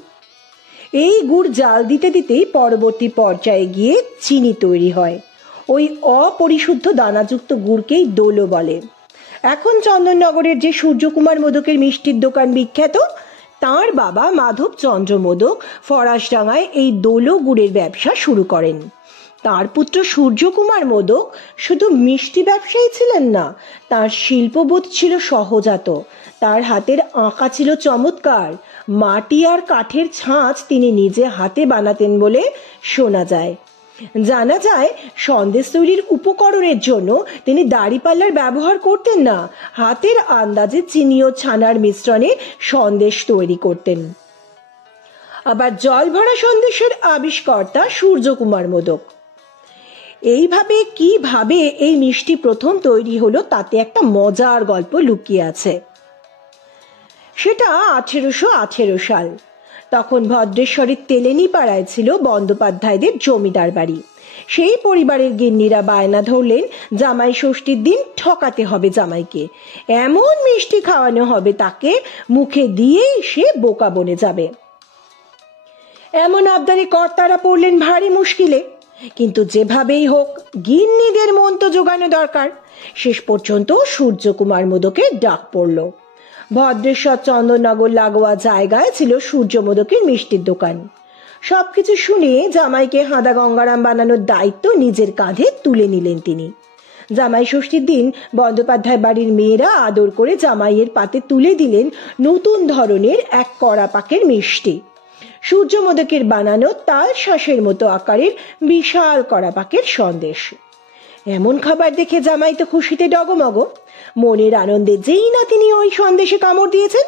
এই গুড় জাল দিতে দিতেই পরবর্তী পর্যায়ে গিয়ে চিনি তৈরি হয়। ওই অপরিশুদ্ধ দানাযুক্ত গুড়কেই দোলো বলে। এখন চন্দননগরের যে সূর্যকুমার মোদকের মিষ্টির দোকান বিখ্যাত, তার বাবা মাধব চন্দ্র মোদক ফরাসডাঙ্গায় এই দোলো গুড়ের ব্যবসা শুরু করেন। তার পুত্র সূর্যকুমার মোদক শুধু মিষ্টি ব্যবসায়ী ছিলেন না, তার শিল্পবোধ ছিল সহজাত। তার হাতের আঁকা ছিল চমৎকার। মাটি আর কাঠের ছাঁচ তিনি নিজে হাতে বানাতেন বলে শোনা যায়। জানা যায়, সন্দেশ তৈরির উপকরণের জন্য তিনি দাঁড়িপাল্লার ব্যবহার করতেন না, হাতের আন্দাজে চিনি ও ছানার মিশ্রণে সন্দেশ তৈরি করতেন। আবার জল ভরা সন্দেশের আবিষ্কর্তা সূর্যকুমার মোদক। এইভাবে কিভাবে এই মিষ্টি প্রথম তৈরি হলো তাতে একটা মজার গল্প লুকিয়ে আছে। সেটা 1818 সাল। তখন ভদ্রেশ্বরের তেলেনি পাড়ায় ছিল বন্দ্যোপাধ্যায়দের জমিদার বাড়ি। সেই পরিবারের গিন্নিরা বায়না ধরলেন জামাই ষষ্ঠীর দিন ঠকাতে হবে জামাইকে, এমন মিষ্টি খাওয়ানো হবে তাকে মুখে দিয়েই সে বোকা বনে যাবে। এমন আবদারে কর্তারা পড়লেন ভারী মুশকিলে, কিন্তু যেভাবেই হোক গিন্নিদের মন তো জোগানো দরকার। শেষ পর্যন্ত সূর্যকুমার মোদকের ডাক পড়ল। ভদ্রেশ্বর চন্দননগর লাগোয়া জায়গায় ছিল সূর্য মোদকের মিষ্টির দোকান। সবকিছু শুনে জামাইকে হাঁদা গঙ্গারাম বানানোর দায়িত্ব নিজের কাঁধে তুলে নিলেন তিনি। জামাই ষষ্ঠীর দিন বন্দ্যোপাধ্যায় বাড়ির মেয়েরা আদর করে জামাইয়ের পাতে তুলে দিলেন নতুন ধরনের এক কড়া পাকের মিষ্টি। সূর্য মোদকের বানানো তাল শ্বাসের মতো আকারের বিশাল কড়া পাকের সন্দেশ। এমন খাবার দেখে জামাই তো খুশিতে ডগমগ। মনের আনন্দে যেই না তিনি ওই সন্দেশে কামড় দিয়েছেন,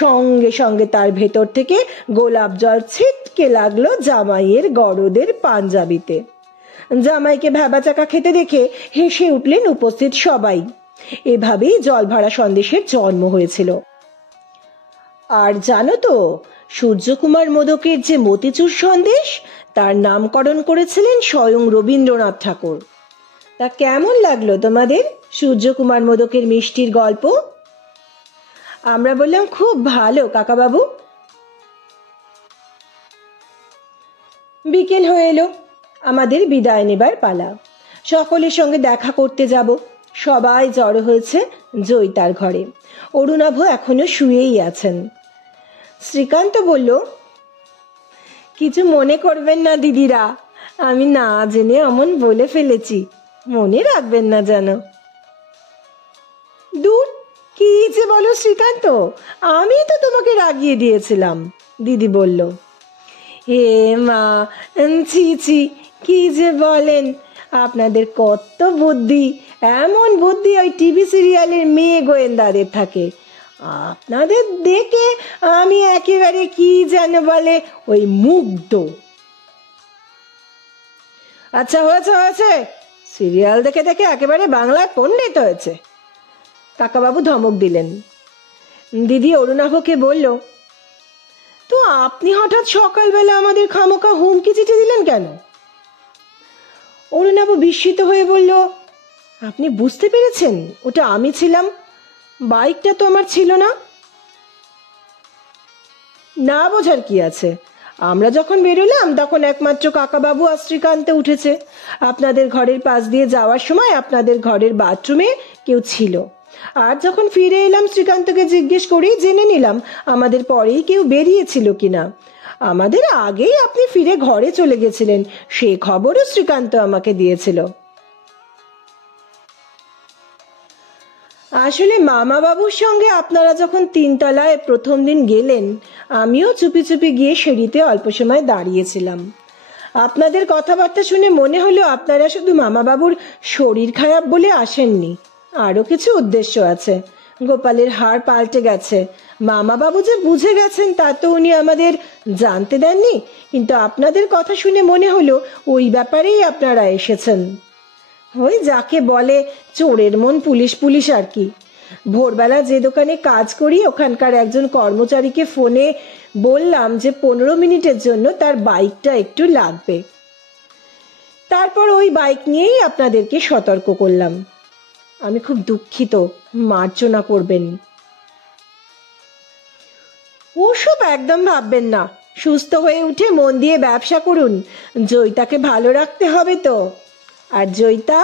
সঙ্গে সঙ্গে তার ভেতর থেকে গোলাপ জল ছিটকে লাগলো জামাইয়ের গরদের পাঞ্জাবিতে। জামাইকে ভ্যাবাচাকা খেতে দেখে হেসে উঠলেন উপস্থিত সবাই। এভাবেই জল ভরা সন্দেশের জন্ম হয়েছিল। আর জানো তো, সূর্যকুমার মোদকের যে মতিচুর সন্দেশ, তার নামকরণ করেছিলেন স্বয়ং রবীন্দ্রনাথ ঠাকুর। তা কেমন লাগলো তোমাদের সূর্যকুমার মোদকের মিষ্টির গল্প? আমরা বললাম, খুব ভালো কাকাবাবু। বিকেল হয়ে এলো, আমাদের বিদায় নেবার পালা। সকলের সঙ্গে দেখা করতে যাব। সবাই জড়ো হয়েছে জয়িতার ঘরে। অরুণাভ এখনো শুয়েই আছেন। শ্রীকান্ত বলল, কিছু মনে করবেন না দিদিরা, আমি না জেনে অমন বলে ফেলেছি, মনে রাখবেন না যেন। দূর, কি যে বলো শ্রীকান্ত, আমি তো তোমাকে রাগিয়ে দিয়েছিলাম, দিদি বলল। হে মা, ছি ছি, কি যে বলেন, আপনাদের কত বুদ্ধি। এমন বুদ্ধি ওই টিভি সিরিয়ালের মেয়ে গোয়েন্দাদের থাকে। আপনাদের দেখে আমি একেবারে কি যেন বলে ওই মুগ্ধ। আচ্ছা, হয়েছে হয়েছে, সিরিয়াল দেখে দেখে একেবারে বাংলায় পণ্ডিত হয়েছে, কাকাবাবু ধমক দিলেন। দিদি অরুণাভকে বলল, তো আপনি হঠাৎ সকালবেলা আমাদের খামোকা হুমকি চিঠি দিলেন কেন? অরুণাভ বিস্মিত হয়ে বলল, আপনি বুঝতে পেরেছেন ওটা আমি ছিলাম, বাইকটা তো আমার ছিল না। না বোঝার কি আছে, আমরা যখন বেরোলাম তখন একমাত্র কাকাবাবু আর শ্রীকান্ত উঠেছে। আপনাদের ঘরের পাশ দিয়ে যাওয়ার সময় আপনাদের ঘরের বাথরুমে কেউ ছিল। আর যখন ফিরে এলাম শ্রীকান্তকে জিজ্ঞেস করেই জেনে নিলাম আমাদের পরেই কেউ বেরিয়েছিল কিনা। আমাদের আগেই আপনি ফিরে ঘরে চলে গেছিলেন, সে খবরও শ্রীকান্ত আমাকে দিয়েছিল। আসলে মামা বাবুর সঙ্গে আপনারা যখন 3 তলায় প্রথম দিন গেলেন, আমিও চুপি চুপি গিয়ে সিঁড়িতে অল্প সময় দাঁড়িয়েছিলাম। আপনাদের কথাবার্তা শুনে মনে হলো আপনারা শুধু মামা বাবুর শরীর খারাপ বলে আসেননি, আরো কিছু উদ্দেশ্য আছে। গোপালের হার পাল্টে গেছে, মামা বাবু যে বুঝে গেছেন তা তো উনি আমাদের জানতে দেননি, কিন্তু আপনাদের কথা শুনে মনে হলো ওই ব্যাপারেই আপনারা এসেছেন। ওই যাকে বলে চোরের মন পুলিশ পুলিশ আর কি। ভোরবেলা যে দোকানে কাজ করি ওখানকার একজন কর্মচারীকে ফোনে বললাম যে 15 মিনিটের জন্য তার বাইকটা একটু লাগবে। তারপর ওই বাইক নিয়েই আপনাদেরকে সতর্ক করলাম। আমি খুব দুঃখিত, মার্জনা করবেন। ওসব একদম ভাববেন না, সুস্থ হয়ে উঠে মন দিয়ে ব্যবসা করুন, জয়িতাকে ভালো রাখতে হবে তো। আর জয়িতা,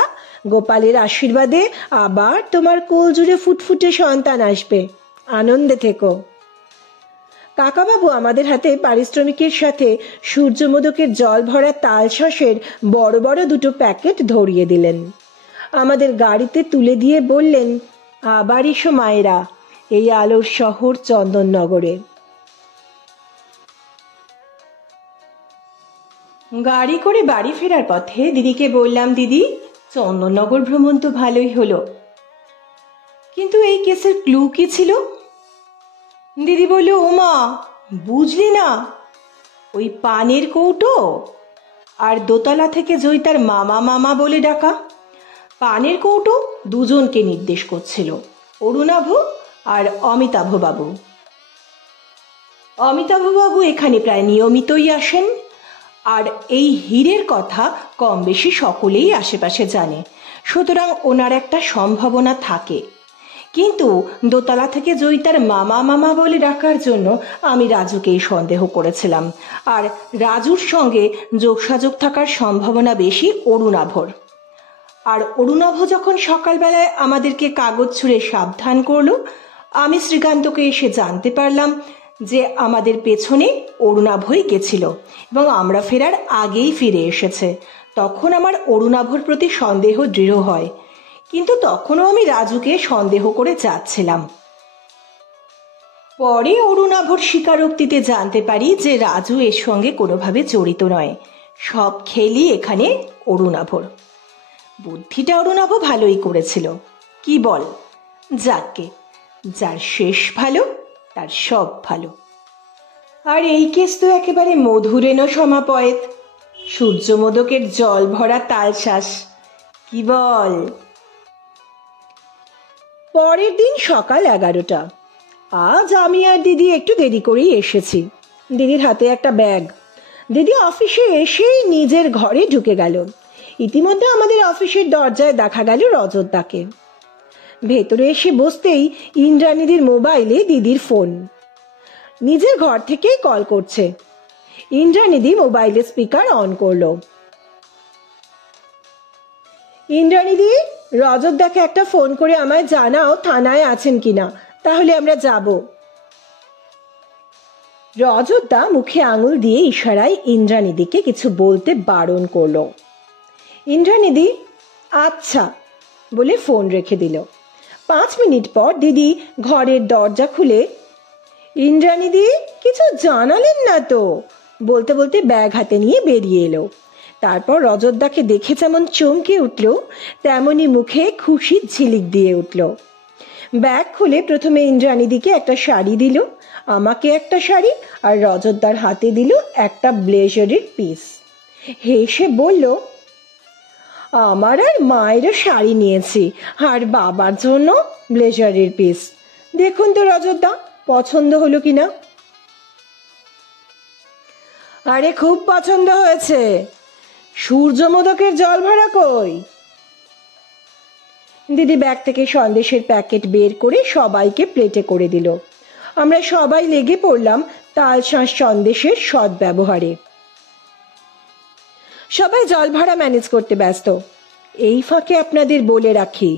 গোপালের আশীর্বাদে আবার তোমার কোল জুড়ে ফুটফুটে সন্তান আসবে, আনন্দে থেকো। কাকাবাবু আমাদের হাতে পারিশ্রমিকের সাথে সূর্যমোদকের জল ভরা তাল শসের বড় বড় 2 প্যাকেট ধরিয়ে দিলেন। আমাদের গাড়িতে তুলে দিয়ে বললেন, আবার এসো মায়েরা, এই আলোর শহর চন্দননগরে। গাড়ি করে বাড়ি ফেরার পথে দিদিকে বললাম, দিদি, চন্দননগর ভ্রমণ তো ভালোই হলো, কিন্তু এই কেসের ক্লু কি ছিল? দিদি বলল, ওমা, বুঝলি না? ওই পানের কৌটো আর দোতলা থেকে জয়িতার মামা মামা বলে ডাকা। পানের কৌটো দুজনকে নির্দেশ করছিল, অরুণাভ আর অমিতাভ বাবু। অমিতাভবাবু এখানে প্রায় নিয়মিতই আসেন, আর এই হীরের কথা কম বেশি সকলেই আশেপাশে জানে, সুতরাং ওনার একটা সম্ভাবনা থাকে। কিন্তু দোতলা থেকে জয়িতার মামা মামা বলে ডাকার জন্য আমি রাজুকেই সন্দেহ করেছিলাম, আর রাজুর সঙ্গে যোগসাযোগ থাকার সম্ভাবনা বেশি অরুণাভর। আর অরুণাভ যখন সকালবেলায় আমাদেরকে কাগজ ছুঁড়ে সাবধান করলো, আমি শ্রীকান্তকে এসে জানতে পারলাম যে আমাদের পেছনে অরুণাভই গেছিল এবং আমরা ফেরার আগেই ফিরে এসেছে। তখন আমার অরুণাভর প্রতি সন্দেহ দৃঢ় হয়, কিন্তু তখনও আমি রাজুকে সন্দেহ করে যাচ্ছিলাম। পরে অরুণাভর স্বীকারোক্তিতে জানতে পারি যে রাজু এর সঙ্গে কোনোভাবে জড়িত নয়, সব খেলি এখানে অরুণাভর। বুদ্ধিটা অরুণাভ ভালোই করেছিল, কি বল? যাকে, যার শেষ ভালো তার সব ভালো। আর এই কেস তো একেবারে মধুরেণ সমাপয়েত, সূর্যমোদকের জল ভরা তালশ্বাস, কি বল? পরের দিন সকাল 11টা। আজ আমি আর দিদি একটু দেরি করেই এসেছি। দিদির হাতে একটা ব্যাগ। দিদি অফিসে এসেই নিজের ঘরে ঢুকে গেল। ইতিমধ্যে আমাদের অফিসের দরজায় দেখা গেল রজতদাকে। ভেতরে এসে বসতেই ইন্দ্রাণীদির মোবাইলে দিদির ফোন। নিজের ঘর থেকেই কল করছে। ইন্দ্রাণীদি মোবাইলের স্পিকার অন করলো। ইন্দ্রাণীদি, রজতদাকে একটা ফোন করে আমায় জানাও থানায় আছেন কিনা, তাহলে আমরা যাব। রজতদা মুখে আঙুল দিয়ে ইশারায় ইন্দ্রাণীদিকে কিছু বলতে বারণ করলো। ইন্দ্রাণীদি আচ্ছা বলে ফোন রেখে দিল। 5 মিনিট পর দিদি ঘরের দরজা খুলে, ইন্দ্রাণীদি কিছু জানালেন না তো, বলতে বলতে ব্যাগ হাতে নিয়ে বেরিয়ে এলো। তারপর রজতদাকে দেখে যেমন চমকে উঠল, তেমনি মুখে খুশির ঝিলিক দিয়ে উঠল। ব্যাগ খুলে প্রথমে ইন্দ্রাণীদিকে একটা শাড়ি দিল, আমাকে একটা শাড়ি, আর রজতদার হাতে দিল একটা ব্লেজারের পিস। হেসে বলল, আমার আর মায়েরও শাড়ি নিয়েছি, আর বাবার জন্য ব্লেজারের পিস। দেখুন তো রজতদা, পছন্দ হলো কিনা? আরে খুব পছন্দ হয়েছে। সূর্যমোদকের জল ভরা কই? দিদি ব্যাগ থেকে সন্দেশের প্যাকেট বের করে সবাইকে প্লেটে করে দিল। আমরা সবাই লেগে পড়লাম তালশাঁস সন্দেশের সদ্ব্যবহারে। সবাই জল ভরা ম্যানেজ করতে ব্যস্ত। এই ফাঁকে আপনাদের বলে রাখি,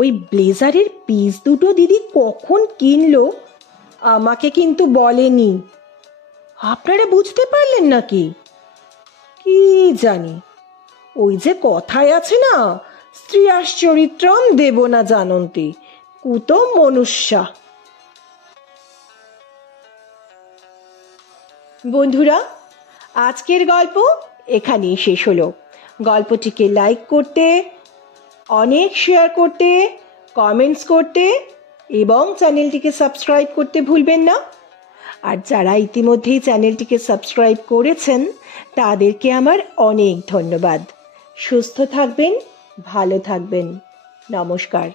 ওই ব্লেজারের পিস দুটো দিদি কখন কিনলো আমাকে কিন্তু বলেনি। আপনারা বুঝতে পারলেন নাকি? কি জানি, ওই যে কথায় আছে না, স্ত্রিয়াশ্চরিত্রম দেব না জানন্তি কুতো মনুষ্যা। বন্ধুরা, আজকের গল্প এখানেই শেষ হলো। গল্পটিকে লাইক করতে, অনেক শেয়ার করতে, কমেন্টস করতে এবং চ্যানেলটিকে সাবস্ক্রাইব করতে ভুলবেন না। আর যারা ইতিমধ্যেই চ্যানেলটিকে সাবস্ক্রাইব করেছেন তাদেরকে আমার অনেক ধন্যবাদ। সুস্থ থাকবেন, ভালো থাকবেন। নমস্কার।